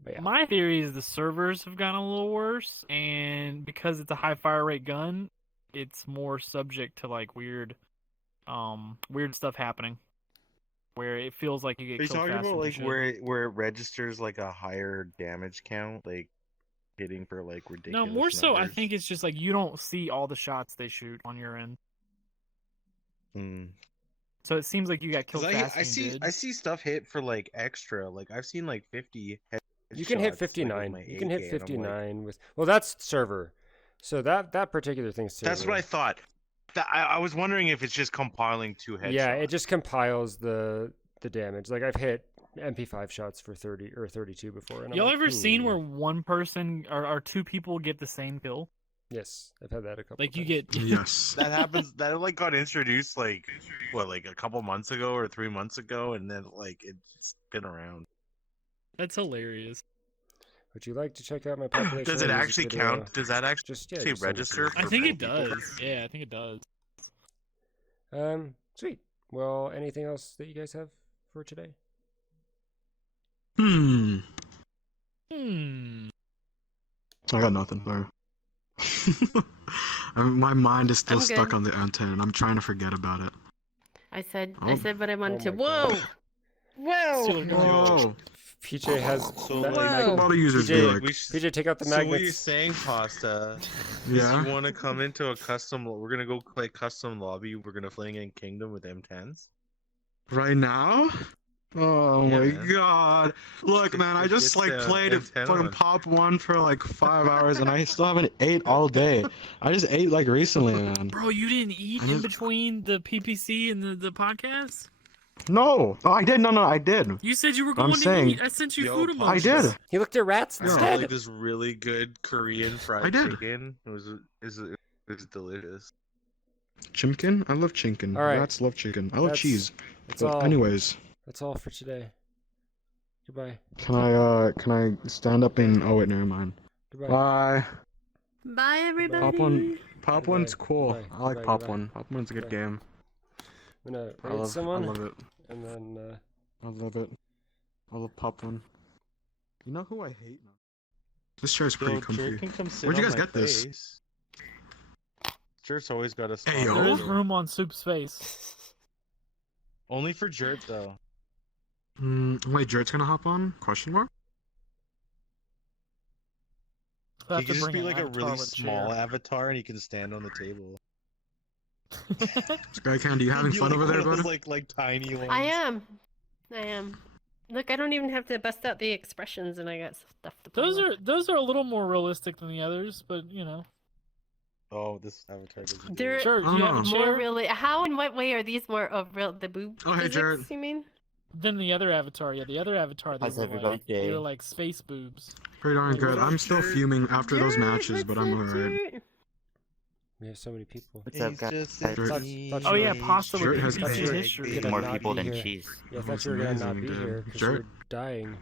But yeah. My theory is the servers have gotten a little worse, and because it's a high fire rate gun, it's more subject to like weird stuff happening, where it feels like you get Are you killed talking faster about than you like should. where it registers like a higher damage count, like hitting for like No, ridiculous more so, I numbers? think it's just like you don't see all the shots they shoot on your end, Hmm. so it seems like you got 'Cause killed faster I than see you did. I see stuff hit for like extra. Like I've seen like 50 You can hit headshots, like, with 59. my You can AK, hit and I'm like, 59 with. Well, that's server. So that particular thing's server. that's what I thought. I was wondering if it's just compiling two headshots. Yeah, it just compiles the damage. Like I've hit MP5 shots for 30 or 32 before. And I'm Y'all like, ever seen where one person or two people get the same kill? Yes, I've had that a couple. Like you times. get Yes. that happens. That like got introduced like like a couple months ago or 3 months ago, and then like it's been around. That's hilarious. Would you like to check out my population? Does it music actually video? count? Does that actually Just send it to register? me. I for think both it people? does. Yeah, I think it does. Sweet. Well, anything else that you guys have for today? Hmm. I got nothing. Sorry. My mind is still I'm stuck good. on the M10, and I'm trying to forget about it. I said Oh. what I wanted Oh to. my Whoa! God. Whoa! Whoa! PJ has. So, ma- like, mag- Whoa. A lot of users PJ, be like, PJ, take out the So what you're magnets. saying, Pasta? yeah. Is you want to come into a custom? We're gonna go play custom lobby. We're gonna play in Kingdom with M10s. Right now? Oh Yeah, my man. god. Look, man, I just It's, like played M10 fucking on. Pop 1 for like 5 hours and I still haven't ate all day. I just ate like recently, man. Bro, you didn't eat I in just- between the PPC and the podcast? No! Oh, I did. No, I did. You said you were I'm going to saying- eat. I sent you Yo, food Pop, I emojis. did. He looked at rats I instead. like this really good Korean fried I did. chicken. It was delicious. Chimkin? I love chinkin. All right. Rats love chicken. I love That's- cheese. That's But all. anyways, That's all for today. Goodbye. can I stand up and oh wait, never mind. Goodbye. Bye. Bye, everybody. Pop 1 Pop Goodbye. 1's cool. Goodbye. I like Goodbye. Pop Goodbye. 1. Pop 1's a good Goodbye. game. I'm gonna I raid love someone, it. and then I love it. I love Pop 1. You know who I hate now? This chair's pretty comfy. can come sit Where'd you on guys my get this? face. Jert's always got a spot. Hey, yo. There is over. room on Soup's face. Only for Jert though. Wait, Jared's gonna hop on? Question mark? We'll He have can to just bring be an like a avatar really with a small chair. avatar, and he can stand on the table. Skycandy, you having Be fun like over one there, of those, bud? like tiny ones. I am. Look, I don't even have to bust out the expressions, and I got stuff to play with. Those are a little more realistic than the others, but you know. Oh, this avatar doesn't. There Sure, I don't you have know. a more chair. really. How and what way are these more of real the boob Oh, hey, physics? Jared. You mean? Then the other avatar, yeah, the other avatar, How's they everybody were today? like space boobs. Pretty darn good. I'm still Jared? fuming after those Jared, matches, but what's I'm up, alright. Jared? We have so many people. What's up, He's guys? just Thought- a thought Oh you yeah, were- pasta Jared with has BBC big, history. big- More not people be than here. cheese. Yeah, I That's thought you were gonna not amazing, be dude. here because Jared? you're dying.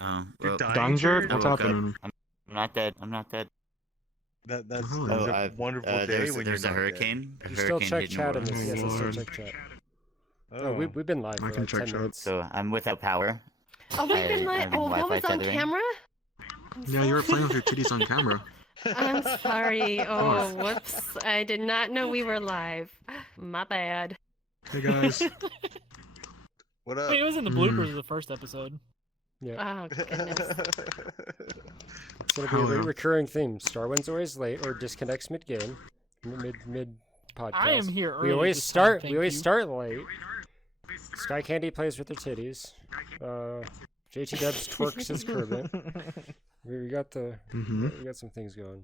Oh, You're well, dying, Danger? Jared? What's I woke up. happening? I'm not dead. I'm not dead. That's Oh, it's a I've- wonderful day there's when there's you're a not dead. hurricane. A You still hurricane check hit New chat in Orleans. this. Yes, I still Lord. check chat. Oh, Oh, we've been live I for can like check 10 chat. minutes. So I'm without power. Oh, we've been like, I'm oh, that Wi-Fi was on tethering. camera. Yeah, you were playing with your titties on camera. I'm sorry. Oh, whoops! I did not know we were live. My bad. Hey guys. what I up? mean, it was in the bloopers of the first episode. Yeah, Oh goodness. it's gonna be a Hell yeah. recurring theme. Starwind's always late or disconnects mid game, mid podcast. I am here early. We always this time, start. thank We always you. start late. Skycandy plays with her titties. JT Dubs twerks his Kermit. We got the. Mm-hmm. We got some things going.